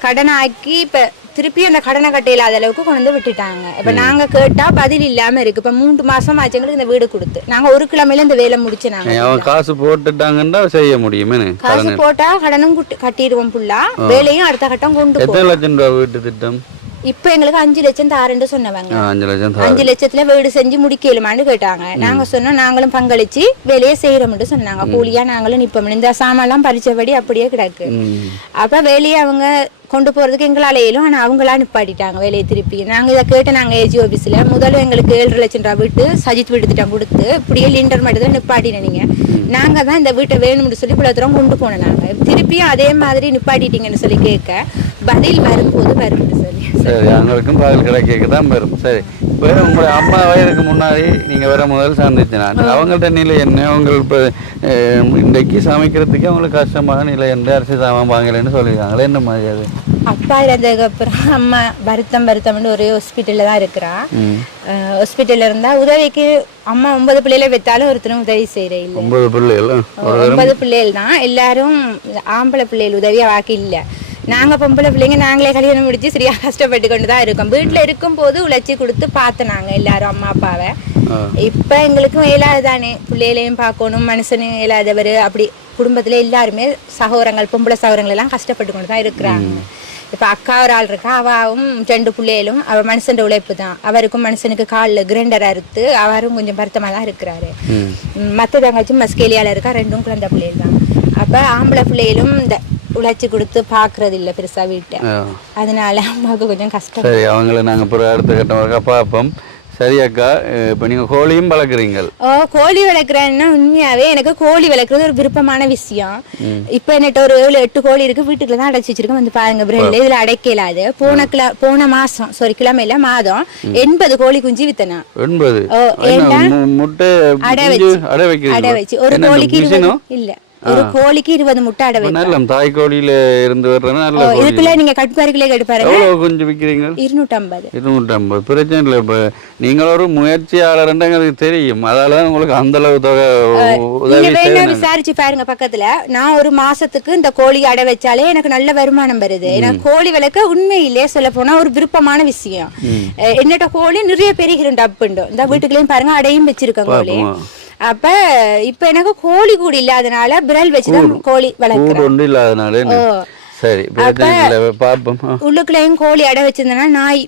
கடன் ஆக்கி இப்ப திருப்பி அந்த கடனை கட்ட இல்லாத அளவுக்கு கொண்டு வந்து விட்டுட்டாங்க. இப்ப நாங்க கேட்டா பதில் இல்லாம இருக்கு. இப்ப 3 மாசம் ஆச்சு எங்களுக்கு இந்த வீடு கொடுத்து. நாங்க ஒரு கிழமையில இந்த வேலை முடிச்சு நாங்க காசு போட்டுட்டாங்கன்னா செய்ய முடியுமே. காசு போட்டா கடனும் கட்டிடுவோம் ஃபுல்லா, வேலையும் அடுத்த கட்டம் கொண்டு. எத்தனை லட்சம் ரூபாய் வீட்டு திட்டம்? இப்ப எங்களுக்கு 5 லட்சம் தாரண்டு சொன்னவங்க. 5 லட்சம் 5 லட்சத்துல வீடு செஞ்சு முடிக்கலுமான்னு கேட்டாங்க. நாங்க சொன்னோம் நாங்களும் பங்களிச்சு வேலையை செய்யறோம்னு சொன்னாங்க. கூலியா நாங்களும் நிப்போம். இந்த சாமான்லாம் பறிச்சபடி அப்படியே கிடக்கு. அப்ப வேலையை அவங்க கொண்டு போறதுக்கு எங்களால இயலும். ஆனா அவங்களா நிப்பாட்டிட்டாங்க வேலையை திருப்பி. நாங்க இதை கேட்டு நாங்க ஏஜி ஆபீஸ்ல முதல்ல எங்களுக்கு 7.5 லட்சம் ரூபாய் விட்டு சஜித் வீடு திட்டம் கொடுத்து இப்படியே லிண்டர் மட்டும் தான் நிப்பாட்டினீங்க. நாங்க தான் இந்த வீட்டை வேணும்னு சொல்லி இவ்வளவு தூரம் கொண்டு போனோம். நாங்க திருப்பியும் அதே மாதிரி நிப்பாட்டிட்டீங்கன்னு சொல்லி கேட்க பதில் வரும்போது வரும்னு சொல்லி. சரி, அவங்களுக்கும் பதில் கிடைக்க தான் வரும். சரி, இப்போ உங்களுடைய அம்மா வயதுக்கு முன்னாடி நீங்கள் வேற முதல் சந்திச்சு நான் அவங்கள்ட்ட நிலை என்ன? அவங்க இப்போ இன்றைக்கு சமைக்கிறதுக்கு அவங்களுக்கு கஷ்டமான நிலை என்ன? அரிசி சாமான் வாங்கலைன்னு சொல்லியிருக்காங்களே, என்ன மாதிரி அது? அப்பா இறந்ததுக்கு அப்புறம் அம்மா வருத்தம்னு ஒரு ஹாஸ்பிட்டல்ல தான் இருக்கிறா. ஹாஸ்பிட்டல்ல இருந்தா உதவிக்கு அம்மா 9 பிள்ளைகளை வைத்தாலும் ஒருத்தரும் உதவி செய்யற இல்லை. 9 பிள்ளைகள் 9 பிள்ளைகள் தான். எல்லாரும் ஆம்பளை பிள்ளைகள் உதவியா வாக்கி இல்லை. நாங்க பொம்பளை பிள்ளைங்க நாங்களே கல்யாணம் முடிச்சு சரியா கஷ்டப்பட்டு கொண்டு தான் இருக்கோம். வீட்டுல இருக்கும் போது உழைச்சி கொடுத்து பார்த்து நாங்க எல்லாரும் அம்மா அப்பாவை. இப்ப எங்களுக்கும் இயலாதானே, பிள்ளைகளையும் பார்க்கணும், மனுஷனு இயலாதவர் அப்படி குடும்பத்துல எல்லாருமே சகோதரங்கள் பொம்பளை சகோதரங்கள் எல்லாம் கஷ்டப்பட்டு கொண்டு தான் இருக்கிறாங்க. இப்ப அக்கா ஒரு ஆள் இருக்கா, அவாவும் 2 பிள்ளைகளும் அவ மனுஷன் உழைப்பு தான். அவருக்கும் மனுஷனுக்கு காலில் கிரைண்டர் அறுத்து அவரும் கொஞ்சம் வருத்தமா தான் இருக்கிறாரு. மற்ற தங்கச்சும் மஸ்கேலியால இருக்கா, 2 குழந்தை பிள்ளைகள் தான். அப்ப ஆம்பளை பிள்ளைகளும் இந்த உழைச்சி கொடுத்து பாக்குறது இல்ல பெருசா வீட்டை. அதனால அம்மாவுக்கு கொஞ்சம் கஷ்டம். சரி, அவங்கள நாங்க அடுத்த கட்டம் பார்ப்போம். சரி அக்கா, இப்போ நீங்கள் கோழியும் வளர்க்குறீங்க? கோழி வளர்க்குறேன்னா உண்மையாவே எனக்கு கோழி வளர்க்குறது ஒரு விருப்பமான விஷயம். இப்போ என்கிட்ட ஒரு 7-8 கோழி இருக்கு. வீட்டுக்குள்ள தான் அடைச்சி வச்சிருக்கோம். வந்து பாருங்க பிரெட்ல இதுல அடைக்கலாது. போன மாசம் கிழமையில மாதம் 80 கோழி குஞ்சு வித்தனா. 80 முட்டை அடை வச்சு ஒரு கோழிக்கு 20 இல்ல, ஒரு கோழிக்கு 20 முட்டை அடை வைக்கும். நல்ல தாய் கோழியில இருந்து வர்றேன்னா இதுக்குள்ள நீங்க கட்பாரிக்குள்ளே கேட்டு பாருங்க. எவ்வளவு கொஞ்சம் விக்கிறீங்க? 250. பிரச்சனை இல்லை. இப்ப நீங்க ஒரு முயற்சியாளர் எனக்கு தெரியும். அதாலதான் உங்களுக்கு அந்த அளவு தொகை விசாரிச்சு பாருங்க. பக்கத்துல நான் ஒரு மாசத்துக்கு இந்த கோழி அடை வச்சாலே எனக்கு நல்ல வருமானம் வருது. எனக்கு கோழி வளர்க்க உண்மையிலே சொல்ல போனா ஒரு விருப்பமான விஷயம். என்னோட கோழி நிறைய பெருகிறேன் டப்புண்டு. இந்த வீட்டுக்குள்ளேயும் பாருங்க அடையும் வச்சிருக்கேன் கோழி. அப்ப இப்ப எனக்கு கோழி கூடி இல்லாதனால பிரல் வச்சுதான் கோழி வளர்க்குறேன். சரி, உள்ளுக்குள்ளேயும் கோழி அடை வச்சிருந்தேன்னா நாய்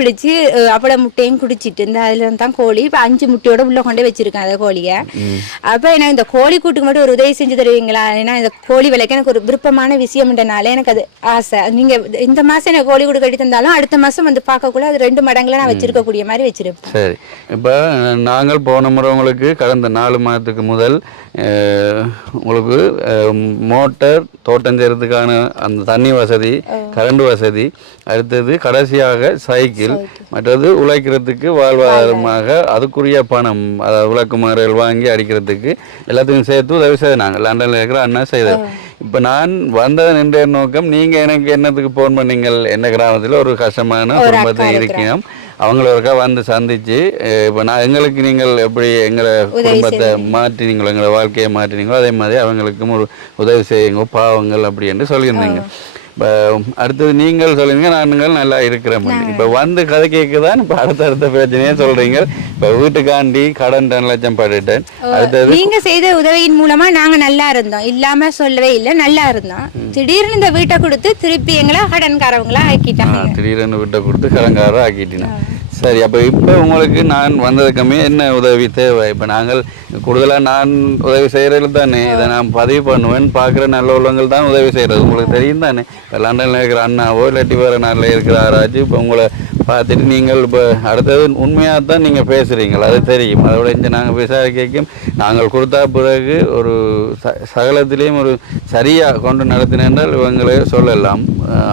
பிடிச்சு அப்பட முட்டையும் குடிச்சிட்டு இந்த அதுல தான் கோழி இப்ப 5 முட்டையோட உள்ள கொண்டே வச்சிருக்கேன் அந்த கோழிய. அப்ப எனக்கு இந்த கோழி கூட்டுக்கு மட்டும் ஒரு உதவி செஞ்சு தருவீங்களா? ஏன்னா இந்த கோழி வளர்க்க எனக்கு ஒரு விருப்பமான விஷயம்ன்றனால எனக்கு அது ஆசை. நீங்க இந்த மாசம் எனக்கு கோழி கூடு கட்டி தந்தாலும் அடுத்த மாசம் வந்து பார்க்கக்குள்ள அது 2 மடங்குல நான் வச்சிருக்கக்கூடிய மாதிரி வச்சிருப்பேன். சரி, இப்ப நாங்கள் போன முறை உங்களுக்கு கடந்த 4 மாதத்துக்கு முதல் உங்களுக்கு மோட்டர் தோட்டம் செய்யறதுக்கான அந்த தண்ணி வசதி, கரண்ட் வசதி, அடுத்தது கடைசியாக சைக்கிள், மற்றது உழைக்கிறதுக்கு வாழ்வாதாரமாக அதுக்குரிய பணம், அதாவது விளக்குமாறுகள் வாங்கி அடிக்கிறதுக்கு எல்லாத்துக்கும் சேர்த்து உதவி செய்தாங்க. லண்டனில் இருக்கிற அண்ணா செய்தார். இப்போ நான் வந்ததன் என்ற நோக்கம், நீங்கள் எனக்கு என்னத்துக்கு ஃபோன் பண்ணீங்கள், என்ன கிராமத்தில் ஒரு கஷ்டமான குடும்பத்தை இருக்கணும், அவங்கள வந்து சந்திச்சு இப்போ நான் எங்களுக்கு நீங்கள் எப்படி எங்களை குடும்பத்தை மாற்றினீங்களோ, எங்களை வாழ்க்கையை மாற்றினீங்களோ அதே மாதிரி அவங்களுக்கும் ஒரு உதவி செய்யுங்க பாவங்கள் அப்படி என்று சொல்லியிருந்தீங்க. இப்போ அடுத்தது நீங்கள் சொல்லுங்க, நாங்கள் நல்லா இருக்கிறேன். இப்போ வந்து கதை கேட்குதான் இப்போ அடுத்த பிரச்சனையே சொல்றீங்க. இப்போ வீட்டுக்காண்டி கடன் 2 லட்சம் பட்டுட்டேன். அடுத்தது நீங்க செய்த உதவியின் மூலமா நாங்க நல்லா இருந்தோம், இல்லாம சொல்லவே இல்லை, நல்லா இருந்தோம். திடீர்னு இந்த வீட்டை கொடுத்து திருப்பி எங்களை கடன்காரவங்களா ஆக்கிட்டாங்க. திடீர்னு வீட்டை கொடுத்து கடன்காரா ஆக்கிட்டீங்க. சரி, அப்போ இப்போ உங்களுக்கு நான் வந்ததுக்குமே என்ன உதவி தேவை? இப்போ நாங்கள் கூடுதலாக நான் உதவி செய்கிறது தானே, இதை நான் பதிவு பண்ணுவேன். பார்க்குற நல்ல உள்ளவங்கள் தான் உதவி செய்கிறது, உங்களுக்கு தெரியும் தானே. இப்போ லண்டனில் இருக்கிற அண்ணாவோ இல்லாட்டி வேறு நாட்டில் இருக்கிற ஆராய்ச்சி இப்போ உங்களை பார்த்துட்டு நீங்கள் இப்போ அடுத்தது உண்மையாக தான் நீங்கள் பேசுகிறீங்களா அது தெரியும். அதோட இங்கே நாங்கள் விசாரிக்கைக்கும் நாங்கள் கொடுத்தா பிறகு ஒரு சகலத்திலையும் ஒரு சரியாக கொண்டு நடத்தினால் இவங்களே சொல்லலாம்.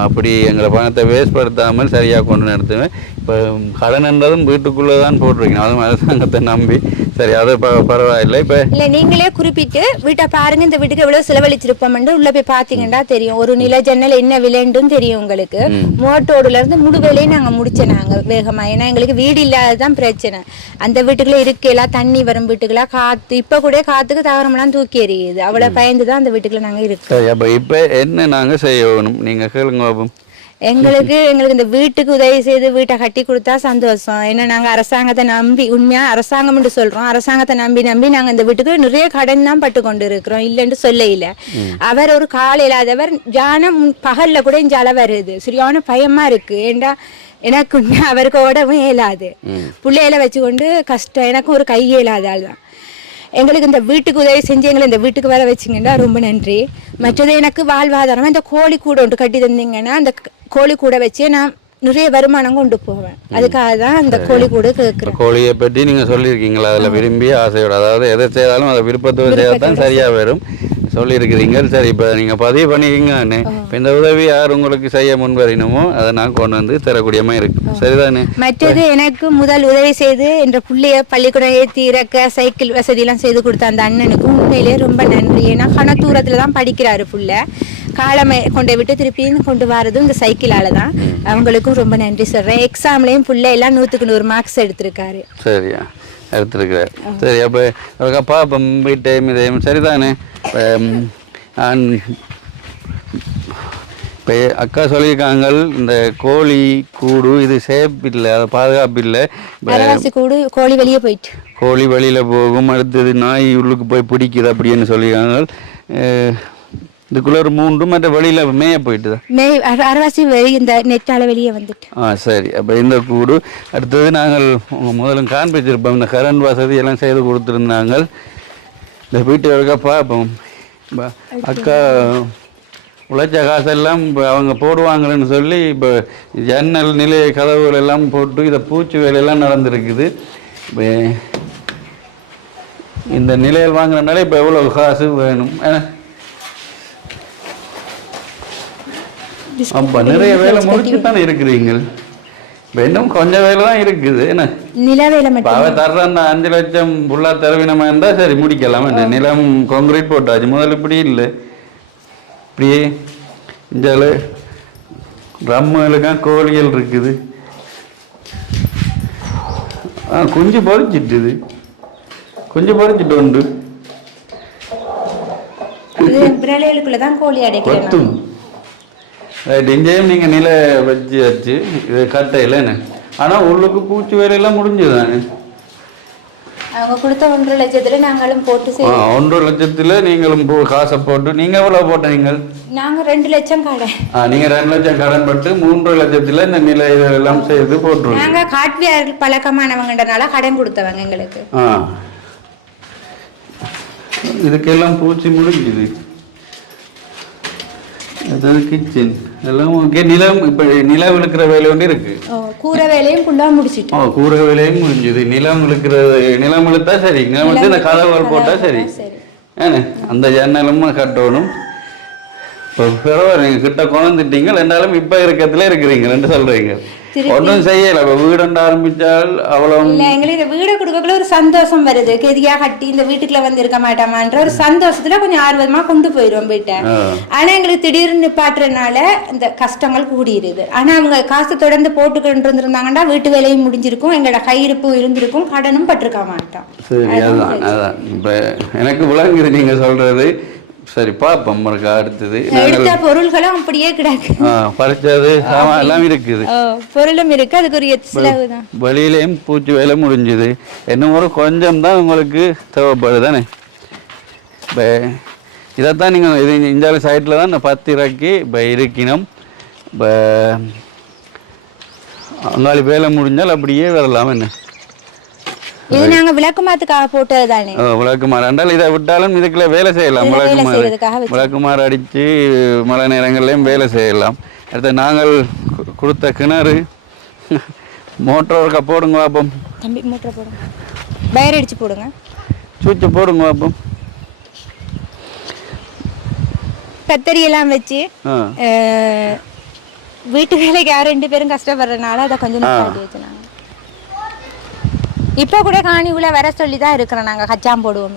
அப்படி எங்களை பணத்தை வேஸ்ட் படுத்தாமல் சரியாக கொண்டு நடத்துவேன். இப்போ கடன் என்றதும் வீட்டுக்குள்ளே தான் போட்டிருக்கணும், அதுவும் அரசாங்கத்தை நம்பி. சரி, அது பரவாயில்லை. இப்போ இல்லை நீங்களே குறிப்பிட்டு வீட்டை பாருங்க, இந்த வீட்டுக்கு எவ்வளோ செலவழிச்சிருப்போம்னு உள்ள போய் பார்த்தீங்கன்னா தெரியும். ஒரு நில ஜன்னல் என்ன விலைன்னு தெரியும் உங்களுக்கு. மோட்டோடுல இருந்து முழு வேலையும் நாங்கள் முடிச்சோம் நாங்கள் வேகமா. ஏன்னா எங்களுக்கு வீடு இல்லாததான் பிரச்சனை. அந்த வீட்டுக்குள்ள இருக்கலாம், தண்ணி வரும் வீட்டுக்குள்ள காத்து, இப்போ கூட காத்துக்கு தாவரமெல்லாம் தூக்கி எறியுது. அவ்வளோ பயந்து தான் அந்த வீட்டுக்குள்ள நாங்கள் இருக்கோம். சரி, அப்போ இப்போ என்ன நாங்கள் செய்யணும் நீங்கள் கேளுங்க பாபு. எங்களுக்கு இந்த வீட்டுக்கு உதவி செய்து வீட்டை கட்டி கொடுத்தா சந்தோஷம். ஏன்னா நாங்க அரசாங்கத்தை நம்பி, உண்மையா அரசாங்கம் சொல்றோம், அரசாங்கத்தை நம்பி நாங்க இந்த வீட்டுக்கு நிறைய கடன் தான் பட்டு கொண்டு இருக்கிறோம், இல்லைன்னு சொல்ல இல்ல. அவர் ஒரு கால் இல்லாதவர், ஜானம் பகல்ல கூட இங்க அளவு வருது, சரியான பயமா இருக்கு. ஏண்டா எனக்கு அவருக்கு ஓடவும் இயலாது, பிள்ளையில வச்சுக்கொண்டு கஷ்டம். எனக்கும் ஒரு கை இயலாத ஆள் தான். எங்களுக்கு இந்த வீட்டுக்கு உதவி செஞ்சு எங்களை இந்த வீட்டுக்கு வர வச்சிங்கன்னா ரொம்ப நன்றி. மற்றது எனக்கு வாழ்வாதாரமாக இந்த கோழி கூடை ஒன்று கட்டி தந்தீங்கன்னா அந்த கோழி கூடை வச்சு நான் நிறைய வருமானம் கொண்டு போவேன். அதுக்காக தான் அந்த கோழி கூட கேட்குறேன். கோழியை பற்றி நீங்கள் சொல்லியிருக்கீங்களா, அதில் விரும்பி ஆசையோட, அதாவது எதை செய்தாலும் அதை விருப்பத்தோடு செய்யத்தான் சரியாக வரும் சொல்லியிருக்கிறீங்க. சரி, இப்போ நீங்கள் பதிவு பண்ணிக்கிங்கன்னு இப்போ இந்த உதவி யார் உங்களுக்கு செய்ய முன்வரணுமோ அதை நான் கொண்டு வந்து தரக்கூடியமா இருக்கு. சரிதானே? மற்றது எனக்கு முதல் உதவி செய்து என்ற பிள்ளைய பள்ளிக்கூடம் ஏற்றி இறக்க சைக்கிள் வசதியெல்லாம் செய்து கொடுத்த அந்த அண்ணனுக்கு உண்மையிலே ரொம்ப நன்றி. ஏன்னா கன தூரத்தில் தான் படிக்கிறாரு பிள்ளை, காலமை கொண்டு விட்டு திருப்பியும் கொண்டு வரதும் இந்த சைக்கிளால தான். அவங்களுக்கும் ரொம்ப நன்றி சொல்கிறேன். எக்ஸாம்லேயும் பிள்ளை எல்லாம் 100க்கு 100 மார்க்ஸ் எடுத்திருக்காரு. சரியா எடுத்துருக்கிறார். சரி, அப்போ அப்பா இப்போ வீட்டு இதையும் சரிதானே? இப்போ அக்கா சொல்லியிருக்காங்க இந்த கோழி கூடு இது சேஃப் இல்லை, அது பாதுகாப்பு இல்லை. கூடு கோழி வெளியே போயிட்டு கோழி வெளியில் போகும், அடுத்தது நாய் உள்ளுக்கு போய் பிடிக்குது அப்படின்னு சொல்லியிருக்காங்க. இதுக்குள்ள ஒரு 3 மற்ற வெளியில மேய போயிட்டு அரவாசி இந்த நெட்டால வெளியே வந்துட்டு. சரி, அப்போ இந்த கூடு அடுத்தது நாங்கள் முதல்ல காண்பிச்சிருப்போம். இந்த கரண்ட் வசதி எல்லாம் செய்து கொடுத்துருந்தாங்க. இந்த வீட்டு இருக்க பார்ப்போம். அக்கா உழைச்ச காசெல்லாம் இப்போ அவங்க போடுவாங்கன்னு சொல்லி இப்போ ஜன்னல் நிலை கதவுகள் எல்லாம் போட்டு இதை பூச்சி வேலையெல்லாம் நடந்துருக்குது. இப்போ இந்த நிலையில் வாங்குறதுனால இப்போ எவ்வளோ காசு வேணும்? அப்போ நிறைய வேலை முடிச்சு தானே இருக்கிறீங்க. இப்போ இன்னும் கொஞ்சம் வேலை தான் இருக்குது. என்ன நில வேலை அவ தர்ற அந்த 5 லட்சம் ஃபுல்லாக தரவினமா இருந்தால் சரி முடிக்கலாம். என்ன நிலம் கான்கிரீட் போட்டாச்சு, முதல்ல இப்படி இல்லை. இப்படியே இந்த ட்ரம்முகளுக்காக கோழிகள் இருக்குது. குஞ்சு பொறிச்சிட்டுது, குஞ்சு பொறிச்சிட்டு உண்டு. தான் கோழி அடைக்கும். இங்கேயும் நீங்கள் நிலை வச்சு இது கட்டையில் என்ன, ஆனால் உள்ளுக்கு பூச்சி வேலையெல்லாம் முடிஞ்சுதானே? அவங்க கொடுத்த 1.5 லட்சத்தில் நாங்களும் போட்டு 1.5 லட்சத்தில் நீங்களும் காசை போட்டு நீங்கள் எவ்வளோ போட்ட? நீங்கள் நாங்கள் 2 லட்சம் கடன். நீங்கள் 2 லட்சம் கடன் பட்டு 3.5 லட்சத்தில் இந்த நிலை இதெல்லாம் செய்து போட்டுருவோம். நாங்கள் காட்வியார் பழக்கமானவங்கன்றனால கடன் கொடுத்தவங்க எங்களுக்கு. இதுக்கெல்லாம் பூச்சி முடிஞ்சுது. அதாவது கிச்சன் எல்லாம் ஓகே. நிலம் இப்போ நிலம் இழுக்கிற வேலை ஒன்று இருக்கு. கூரை வேலையும் ஃபுல்லாக முடிச்சிட்டு. கூரை வேலையும் முடிஞ்சுது. நிலம் இழுக்கிறது, நிலம் இழுத்தா சரி, நிலம் இழுத்து இந்த கதவுகள் போட்டால் சரி. ஏன்னா அந்த ஜன்னலும் கட்டணும். இப்போ பரவாயில்ல, நீங்கள் கிட்ட கொண்டுட்டீங்க. ரெண்டாலும் இப்போ இருக்கிறதுல இருக்கிறீங்கன்னு சொல்கிறீங்க. ஒன்றும் செய்யலை. இப்போ வீடு ஆரம்பித்தால் அவ்வளோ இல்லை. எங்களுக்கு இந்த வீடை கொடுக்கக்குள்ள ஒரு சந்தோஷம் வருது. கெதியாக கட்டி இந்த வீட்டுக்குள்ள வந்து இருக்க மாட்டாமான்ற ஒரு சந்தோஷத்துல கொஞ்சம் ஆர்வமாக கொண்டு போயிடுவோம் வீட்டை. ஆனால் எங்களுக்கு திடீர்னு நிப்பாட்டுறதுனால இந்த கஷ்டங்கள் கூடிடுது. ஆனால் அவங்க காசு தொடர்ந்து போட்டுக்கிட்டு இருந்திருந்தாங்கன்னா வீட்டு வேலையும் முடிஞ்சிருக்கும், எங்களோட கையிருப்பும் இருந்திருக்கும், கடனும் பட்டிருக்க மாட்டோம். சரி, அதுதான் அதான் இப்போ எனக்கு விளங்குது நீங்கள் சொல்கிறது. சரி, பாப்போம். அடுத்தது எடுத்த பொருள்களும் அப்படியே கிடக்கு. பறிச்சது எல்லாம் இருக்குது, பொருளும் இருக்கு. அதுக்கு ஒரு செலவு தான். வெளியிலையும் பூச்சி வேலை முடிஞ்சுது. இன்னும் ஒரு கொஞ்சம் தான் உங்களுக்கு தேவைப்படுது தானே? இப்போ இதைத்தான் நீங்கள் இது இந்த சைட்டில் தான் இந்த 10 இறக்கி இப்போ இருக்கணும். இப்போ அங்காளி வேலை முடிஞ்சால் அப்படியே வரலாம். என்ன இது நாங்க விளக்குமாத்துக்காக போட்டது தானே? விளக்குமாறு என்றால் இதை விட்டாலும் இதுக்குள்ள வேலை செய்யலாம். விளக்குமாறு அடித்து மழை நேரங்கள்லையும் வேலை செய்யலாம். அடுத்து நாங்கள் கொடுத்த கிணறு மோட்டர் ஒர்க்கா போடுங்க பார்ப்போம். தம்பி மோட்டர் போடுங்க, வயர் அடிச்சு போடுங்க, சுவிட்சை போடுங்க பார்ப்போம். கத்தரி எல்லாம் வச்சு வீட்டு வேலைக்கு 2 பேரும் கஷ்டப்படுறதுனால அதை கொஞ்சம் நிப்பாட்டி வச்சுனாங்க. இப்போ கூட காணி உள்ள வர சொல்லி தான் இருக்கிறோம். நாங்கள் கச்சாம் போடுவோம்.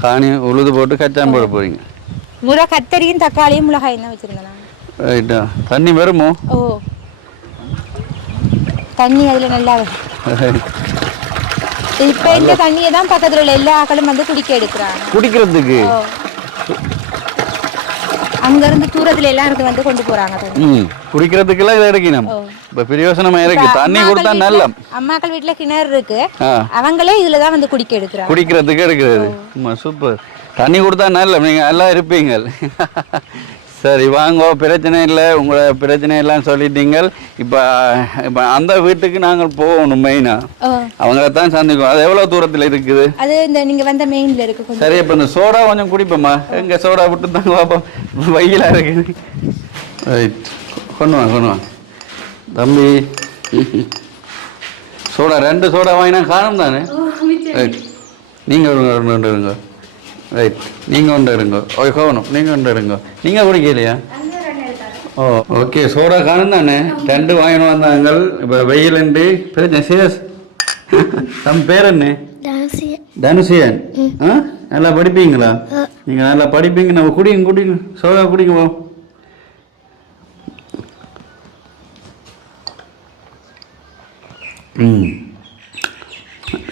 காணி உழுது போட்டு கச்சாம் போட போறீங்க. முளை கத்தரியும் தக்காளியும் மிளகாயும் தான் வச்சிருந்தேன். தண்ணி வருமோ? ஓ, தண்ணி அதில் நல்லா வரும். இப்போ இந்த தண்ணியை தான் பக்கத்தில் உள்ள எல்லா ஆக்களும் வந்து குடிக்க எடுக்கிறாங்க. குடிக்கிறதுக்கு அங்க இருந்து தூரத்துல எல்லாம் இருந்து வந்து கொண்டு போறாங்க குடிக்கிறதுக்கெல்லாம் இதை எடுக்கணும் இப்ப பிரயோசனமா இருக்கு தண்ணி கொடுத்தா நல்ல அம்மாக்கள் வீட்டுல கிணறு இருக்கு அவங்களே இதுலதான் வந்து குடிக்க எடுக்கிறாங்க குடிக்கிறதுக்கு எடுக்கிறது சூப்பர் தண்ணி கொடுத்தா நல்ல நீங்க எல்லாம் இருப்பீங்க சரி வாங்க பிரச்சனை இல்லை உங்களை பிரச்சனை எல்லாம் சொல்லிட்டீங்க இப்போ அந்த வீட்டுக்கு நாங்கள் போகணும் மெயினா அவங்கள தான் சந்திக்கும் அது எவ்வளோ தூரத்தில் இருக்குது அது இந்த நீங்க வந்த மெயின்ல இருக்கு சரி இப்போ இந்த சோடா கொஞ்சம் குடிப்போம்மா எங்க சோடா விட்டு தாங்க பார்ப்போம் வெயிலா இருக்குது ரைட் கொண்டு வாங்க தம்பி சோடா 2 சோடா வாங்கினா காணும் தானே ரைட் நீங்கள் இருங்க ரைட் நீங்கள் ஒன்று இருங்க கோவணும் நீங்கள் ஒன்று இருங்க நீங்கள் குடிக்கலையா ஓ ஓகே சோடா காணும் தானே 2 வாங்கிட்டு வந்தாங்க இப்போ வெயிலுண்டு பிரச்சனை சீரியஸ் தம் பேர் என்ன தனுஷியன் ஆ நல்லா படிப்பீங்களா நீங்கள் நல்லா படிப்பீங்க நம்ம குடிங்க சோடா குடிங்க போ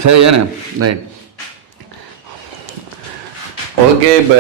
சரி ஏண்ணே ரைட் ஓகே இப்போ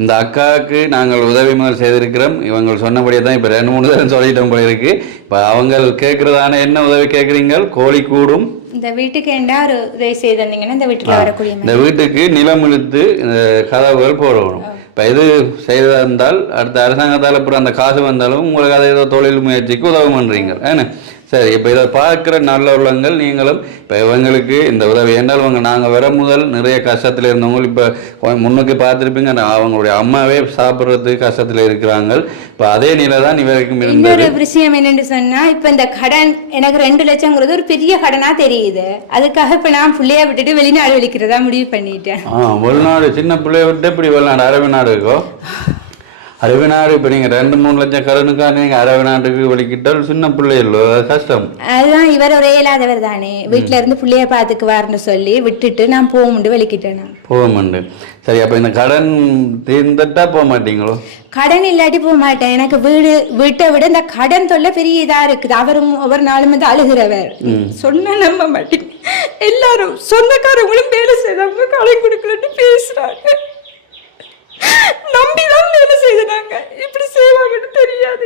இந்த அக்காவுக்கு நாங்கள் உதவி முதல் செய்திருக்கிறோம் இவங்க சொன்னபடியே தான் இப்போ 2-3 தடவை சொல்லிட்டோம் போல இருக்கு இப்போ அவங்க கேட்குறதான என்ன உதவி கேட்குறீங்க கோழி கூடும் இந்த வீட்டுக்கு என்ன ஒரு உதவி செய்திருந்தீங்கன்னா இந்த வீட்டுக்கு வரக்கூடிய இந்த வீட்டுக்கு நிலம் இழுத்து இந்த கதவுகள் போடணும் இப்போ இது செய்ததா இருந்தால் அடுத்த அரசாங்கத்தால் அப்புறம் அந்த காசு வந்தாலும் உங்களுக்கு அதை ஏதோ தொழில் முயற்சிக்கு உதவி பண்ணுறீங்க ஏன்னா சரி இப்போ இதை பார்க்குற நல்ல உள்ளங்கள் நீங்களும் இப்போ இவங்களுக்கு இந்த உதவி என்றால் இவங்க நாங்கள் வர முதல் நிறைய கஷ்டத்தில் இருந்தவங்க இப்போ முன்னுக்கு பார்த்துருப்பீங்க அவங்களுடைய அம்மாவே சாப்பிட்றதுக்கு கஷ்டத்தில் இருக்கிறாங்க இப்போ அதே நிலை தான் இவருக்கும் இருந்தது இன்னொரு விஷயம் என்னென்னு சொன்னால் இப்போ இந்த கடன் எனக்கு 2 லட்சங்கிறது ஒரு பெரிய கடனாக தெரியுது அதுக்காக இப்போ நான் பிள்ளைய விட்டுட்டு வெளிநாடு வெளிக்கிறதா முடிவு பண்ணிட்டேன் வெளிநாடு சின்ன பிள்ளைய விட்டு இப்படி வெளிநாடு அரபு நாடு இருக்கோ அரபு நாடு இப்போ நீங்கள் 2-3 லட்சம் கடனுக்காக நீங்கள் அரபு நாட்டுக்கு வெளிக்கிட்டால் சின்ன பிள்ளை இல்லை கஷ்டம் அதுதான் இவர் ஒரே இல்லாதவர் தானே வீட்டில இருந்து பிள்ளைய பார்த்துக்குவார்னு சொல்லி விட்டுட்டு நான் போக முடியும் வெளிக்கிட்டேன் போக மாட்டேன் சரி அப்போ இந்த கடன் தீர்ந்துட்டா போக மாட்டீங்களோ கடன் இல்லாட்டி போக மாட்டேன் எனக்கு வீட்டை விட இந்த கடன் தொல்லை பெரிய இதா இருக்குது அவரும் ஒவ்வொரு நாளும் வந்து அழுகிறவர் சொன்ன நம்ப மாட்டேன் எல்லாரும் சொந்தக்காரங்களும் வேலை செய்தவங்க கடன் கொடுக்கலன்னு பேசுறாங்க நம்பிதான் வேலை செய்தாங்க இப்படி செய்வாங்கன்னு தெரியாது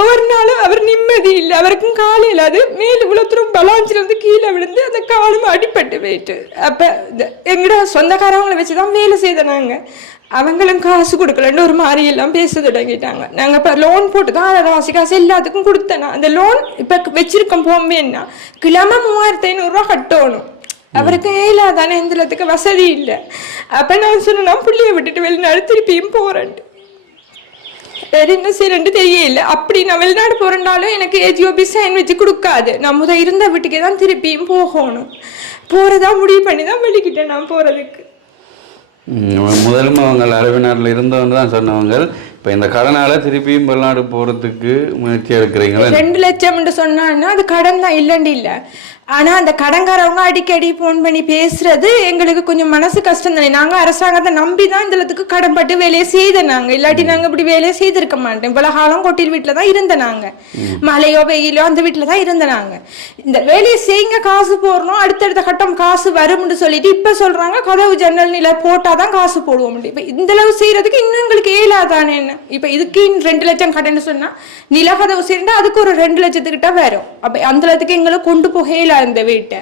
ஒவ்வொரு நாளும் அவர் நிம்மதி இல்லை அவருக்கும் கால் இல்லாது மேல உலகத்திலும் பலாஞ்சில இருந்து கீழே விழுந்து அந்த காலும் அடிபட்டு போயிட்டு அப்ப எங்கட சொந்தக்காரவங்களை வச்சுதான் வேலை செய்தாங்க அவங்களும் காசு கொடுக்கலன்னு ஒரு மாதிரி எல்லாம் பேச தொடங்கிட்டாங்க நாங்க இப்ப லோன் போட்டு தான் அரைவாசி காசு எல்லாத்துக்கும் கொடுத்தேனா அந்த லோன் இப்ப வச்சிருக்கோம் போம்பேன்னா கிழமை 3500 ரூபா கட்டணும் அவருக்கு இல்லாதானே எந்தளத்துக்கு வசதி இல்லை அப்ப நான் சொன்னா புள்ளிய விட்டுட்டு வெளிநாடு திருப்பியும் போறேன் வேற என்ன செய்யறேன்னு தெரியல அப்படி நான் வெளிநாடு போறேன்னாலும் எனக்கு ஏஜிஓபி சைன் வச்சு கொடுக்காது நம்ம இருந்த வீட்டுக்கே தான் திருப்பியும் போகணும் போறதா முடிவு பண்ணி தான் வெளிக்கிட்டேன் நான் போறதுக்கு முதலும் அவங்க அரபு நாட்டில் இருந்தவங்க தான் சொன்னவங்க இப்போ இந்த கடனால திருப்பியும் வெளிநாடு போறதுக்கு முயற்சி எடுக்கிறீங்களா 2 லட்சம் சொன்னான்னா அது கடன் தான் இல்லைன்னு இல்லை ஆனா அந்த கடன்காரவங்க அடிக்கடி போன் பண்ணி பேசுறது எங்களுக்கு கொஞ்சம் மனசு கஷ்டம் தானே நாங்க அரசாங்கத்தை நம்பிதான் இந்த இடத்துக்கு கடன்பட்டு வேலையை செய்த நாங்க இல்லாட்டி நாங்க இப்படி வேலையை செய்திருக்க மாட்டோம் இவ்வளவு காலம் கொட்டில் வீட்டுல தான் இருந்த நாங்க மழையோ வெயிலோ அந்த வீட்டுல தான் இருந்த நாங்க இந்த வேலையை செய்யுங்க காசு போடணும் அடுத்தடுத்த கட்டம் காசு வரும்னு சொல்லிட்டு இப்ப சொல்றாங்க கதவு ஜன்னல் நிலை போட்டாதான் காசு போடுவோம் இப்ப இந்த அளவு செய்யறதுக்கு இன்னும் எங்களுக்கு ஏலாதானே என்ன இப்ப இதுக்கு 2 லட்சம் கடன் சொன்னா நிலக்கதவு செய்யறா அதுக்கு ஒரு 2 லட்சத்துக்கிட்ட வரும் அப்ப அந்த இடத்துக்கு எங்களுக்கு கொண்டு போகல இந்த வீட்டை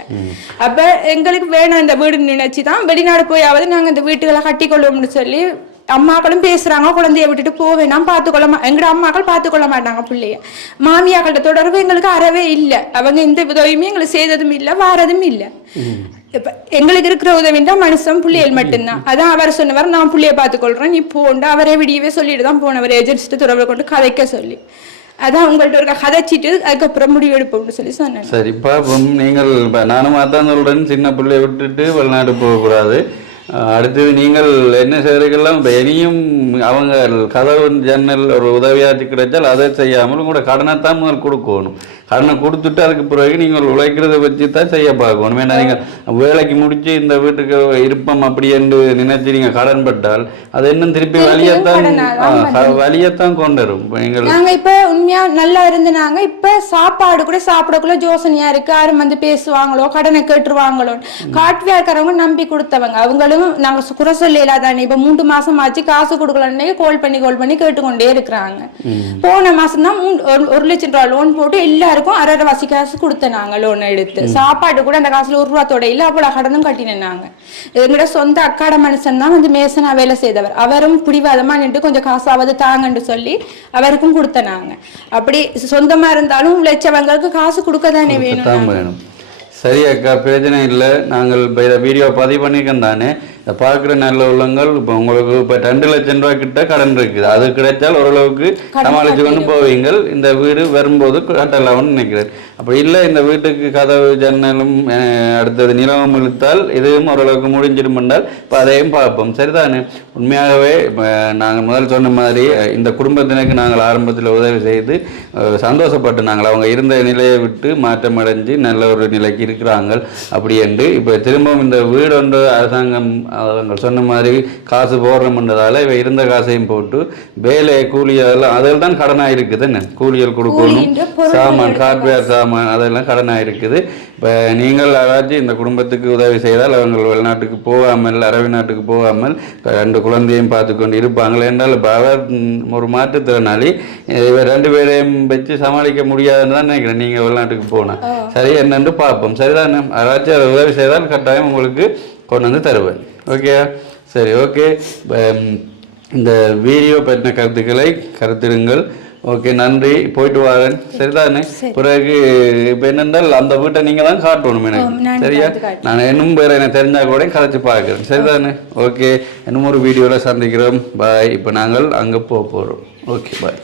அப்ப எங்களுக்கு வேணாம் இந்த வீடு நினைச்சுதான் வெளிநாடு போயாவது நாங்க இந்த வீட்டுகளை கட்டி கொள்வோம்னு சொல்லி அம்மாக்களும் பேசுறாங்க குழந்தைய விட்டுட்டு போவேணாம் பாத்துக்கொள்ள எங்கட அம்மாக்கள் பாத்துக்கொள்ள மாட்டாங்க பிள்ளைய மாமியாக்கள்கிட்ட தொடர்பு எங்களுக்கு அறவே இல்லை அவங்க இந்த உதவியுமே எங்களுக்கு செய்ததும் இல்லை வாரதும் இல்லை இப்ப எங்களுக்கு இருக்கிற உதவின்றா மனுஷன் பிள்ளைகள் மட்டும்தான் அதான் அவர் சொன்னவர் நான் பிள்ளைய பாத்துக்கொள்றேன் நீ போண்டு அவரே விடியவே சொல்லிட்டு தான் போனவர் ஏஜென்சிட்டு தொடர்பு கொண்டு கதைக்க சொல்லி அதான் உங்கள்ட்ட ஒரு கதைச்சிட்டு அதுக்கப்புறம் முடிவு எடுப்போம்னு சொல்லி சொன்னேன் சரி பாப்போம் நீங்கள் நானும் அதான் சொல்றேன் சின்ன பிள்ளைய விட்டுட்டு வெளிநாடு போகக்கூடாது அடுத்தது நீங்கள் என்ன செய்கிறீர்கள்லாம் இப்போ இனியும் அவங்க கதவு ஜன்னல் ஒரு உதவியாற்றி கிடைச்சால் அதை செய்யாமல் கூட கடனைத்தான் முதல் கொடுக்கணும் கடனை கொடுத்துட்டு அதுக்கு பிறகு நீங்கள் உழைக்கிறத வச்சு தான் செய்ய பார்க்கணும். ஏன்னா நீங்கள் வேலைக்கு முடிச்சு இந்த வீட்டுக்கு இருப்போம் அப்படி என்று நினைச்சு நீங்கள் கடன் பட்டால் அது இன்னும் திருப்பி வழியத்தான் கொண்டு வரும். நாங்க இப்ப உண்மையா நல்லா இருந்து நாங்க இப்ப சாப்பாடு கூட சாப்பிடக்குள்ள யோசனையா இருக்கு, யாரும் வந்து பேசுவாங்களோ கடனை கேட்டுருவாங்களோ. காட்டுவியாக்காரவங்க நம்பி கொடுத்தவங்க, அவங்களும் நாங்க குறை சொல்லல தானே. இப்ப 3 மாசம் ஆச்சு காசு கொடுக்கலன்னே கால் பண்ணி கேட்டுக்கொண்டே இருக்கிறாங்க. போன மாசம் தான் 1 லட்சம் ரூபாய் லோன் போட்டு எல்லாருக்கும் 1.5 வாசி காசு கொடுத்த நாங்க லோன் எடுத்து. சாப்பாடு கூட அந்த காசுல 1 ரூபா தொட இல்ல, அவ்வளவு கடனும் கட்டினாங்க. எங்களோட சொந்த அக்காட மனுஷன் தான் வந்து மேசனா வேலை செய்தவர், அவரும் பிடிவாதமா நின்று கொஞ்சம் காசாவது தாங்கன்னு சொல்லி அவருக்கும் கொடுத்த நாங்க. அப்படி சொந்தமா இருந்தாலும் உழைச்சவங்களுக்கு காசு கொடுக்கதானே வேணும். சரி அக்கா, பிரச்சனை இல்லை. நாங்கள் இப்போ இதை வீடியோ பதிவு பண்ணியிருக்கோம் தானே, இதை பார்க்குற நல்ல உள்ளங்கள். இப்போ உங்களுக்கு இப்போ 2 லட்சம் ரூபா கிட்ட கடன் இருக்குது, அது கிடைச்சால் ஓரளவுக்கு சமாளித்து கொண்டு போவீங்கள். இந்த வீடு வரும்போது கட்டலாம்னு நினைக்கிறேன். அப்போ இல்லை இந்த வீட்டுக்கு கதவு ஜன்னலும் அடுத்தது நிலவும் இழுத்தால் இதுவும் ஓரளவுக்கு முடிஞ்சிடும் என்றால் இப்போ அதையும் பார்ப்போம். சரிதானே? உண்மையாகவே நாங்கள் முதல் சொன்ன மாதிரி இந்த குடும்பத்தினருக்கு நாங்கள் ஆரம்பத்தில் உதவி செய்து சந்தோஷப்பட்டு நாங்கள் அவங்க இருந்த நிலையை விட்டு மாற்றம் அடைஞ்சு நல்ல ஒரு நிலைக்கு இருக்கிறாங்க. அப்படி என்று இப்போ திரும்பவும் இந்த வீடு ஒன்று அரசாங்கம் அவங்க சொன்ன மாதிரி காசு போடுறோம்ன்றதால இவ இருந்த காசையும் போட்டு வேலை கூலி அதெல்லாம் அதில் தான் கடனாக இருக்குது. என்ன கூலிகள் கொடுக்கணும், சாமான் ஹார்ட்வேர் சாமான் அதெல்லாம் கடனாக இருக்குது. இப்போ நீங்கள் யாராச்சும் இந்த குடும்பத்துக்கு உதவி செய்தால் அவங்க வெளிநாட்டுக்கு போகாமல் அரபி நாட்டுக்கு போகாமல் 2 குழந்தையும் பார்த்து கொண்டு இருப்பாங்களே என்றால் இப்போ அவர் ஒரு மாற்றுத்திறனாளி, இவர் 2 பேரையும் வச்சு சமாளிக்க முடியாதுன்னு தான் நினைக்கிறேன். நீங்கள் வெளிநாட்டுக்கு போனால் சரி என்னென்று பார்ப்போம். சரிதான், யாராச்சும் அதை உதவி செய்தால் கட்டாயம் உங்களுக்கு கொண்டு வந்து தருவேன். ஓகே, சரி, ஓகே. இந்த வீடியோ பற்றின கருத்திடுங்கள். ஓகே, நன்றி, போயிட்டு வரேன். சரிதானே? பிறகு இப்போ என்னென்றால் அந்த வீட்டை நீங்கள் தான் காட்டணும் எனக்கு. சரியா? நான் இன்னும் வேறு எனக்கு தெரிஞ்சா கூட கதைச்சு பார்க்குறேன். சரிதானே? ஓகே, இன்னும் ஒரு வீடியோவில் சந்திக்கிறோம். பாய். இப்போ நாங்கள் அங்கே போக போகிறோம். ஓகே, பாய்.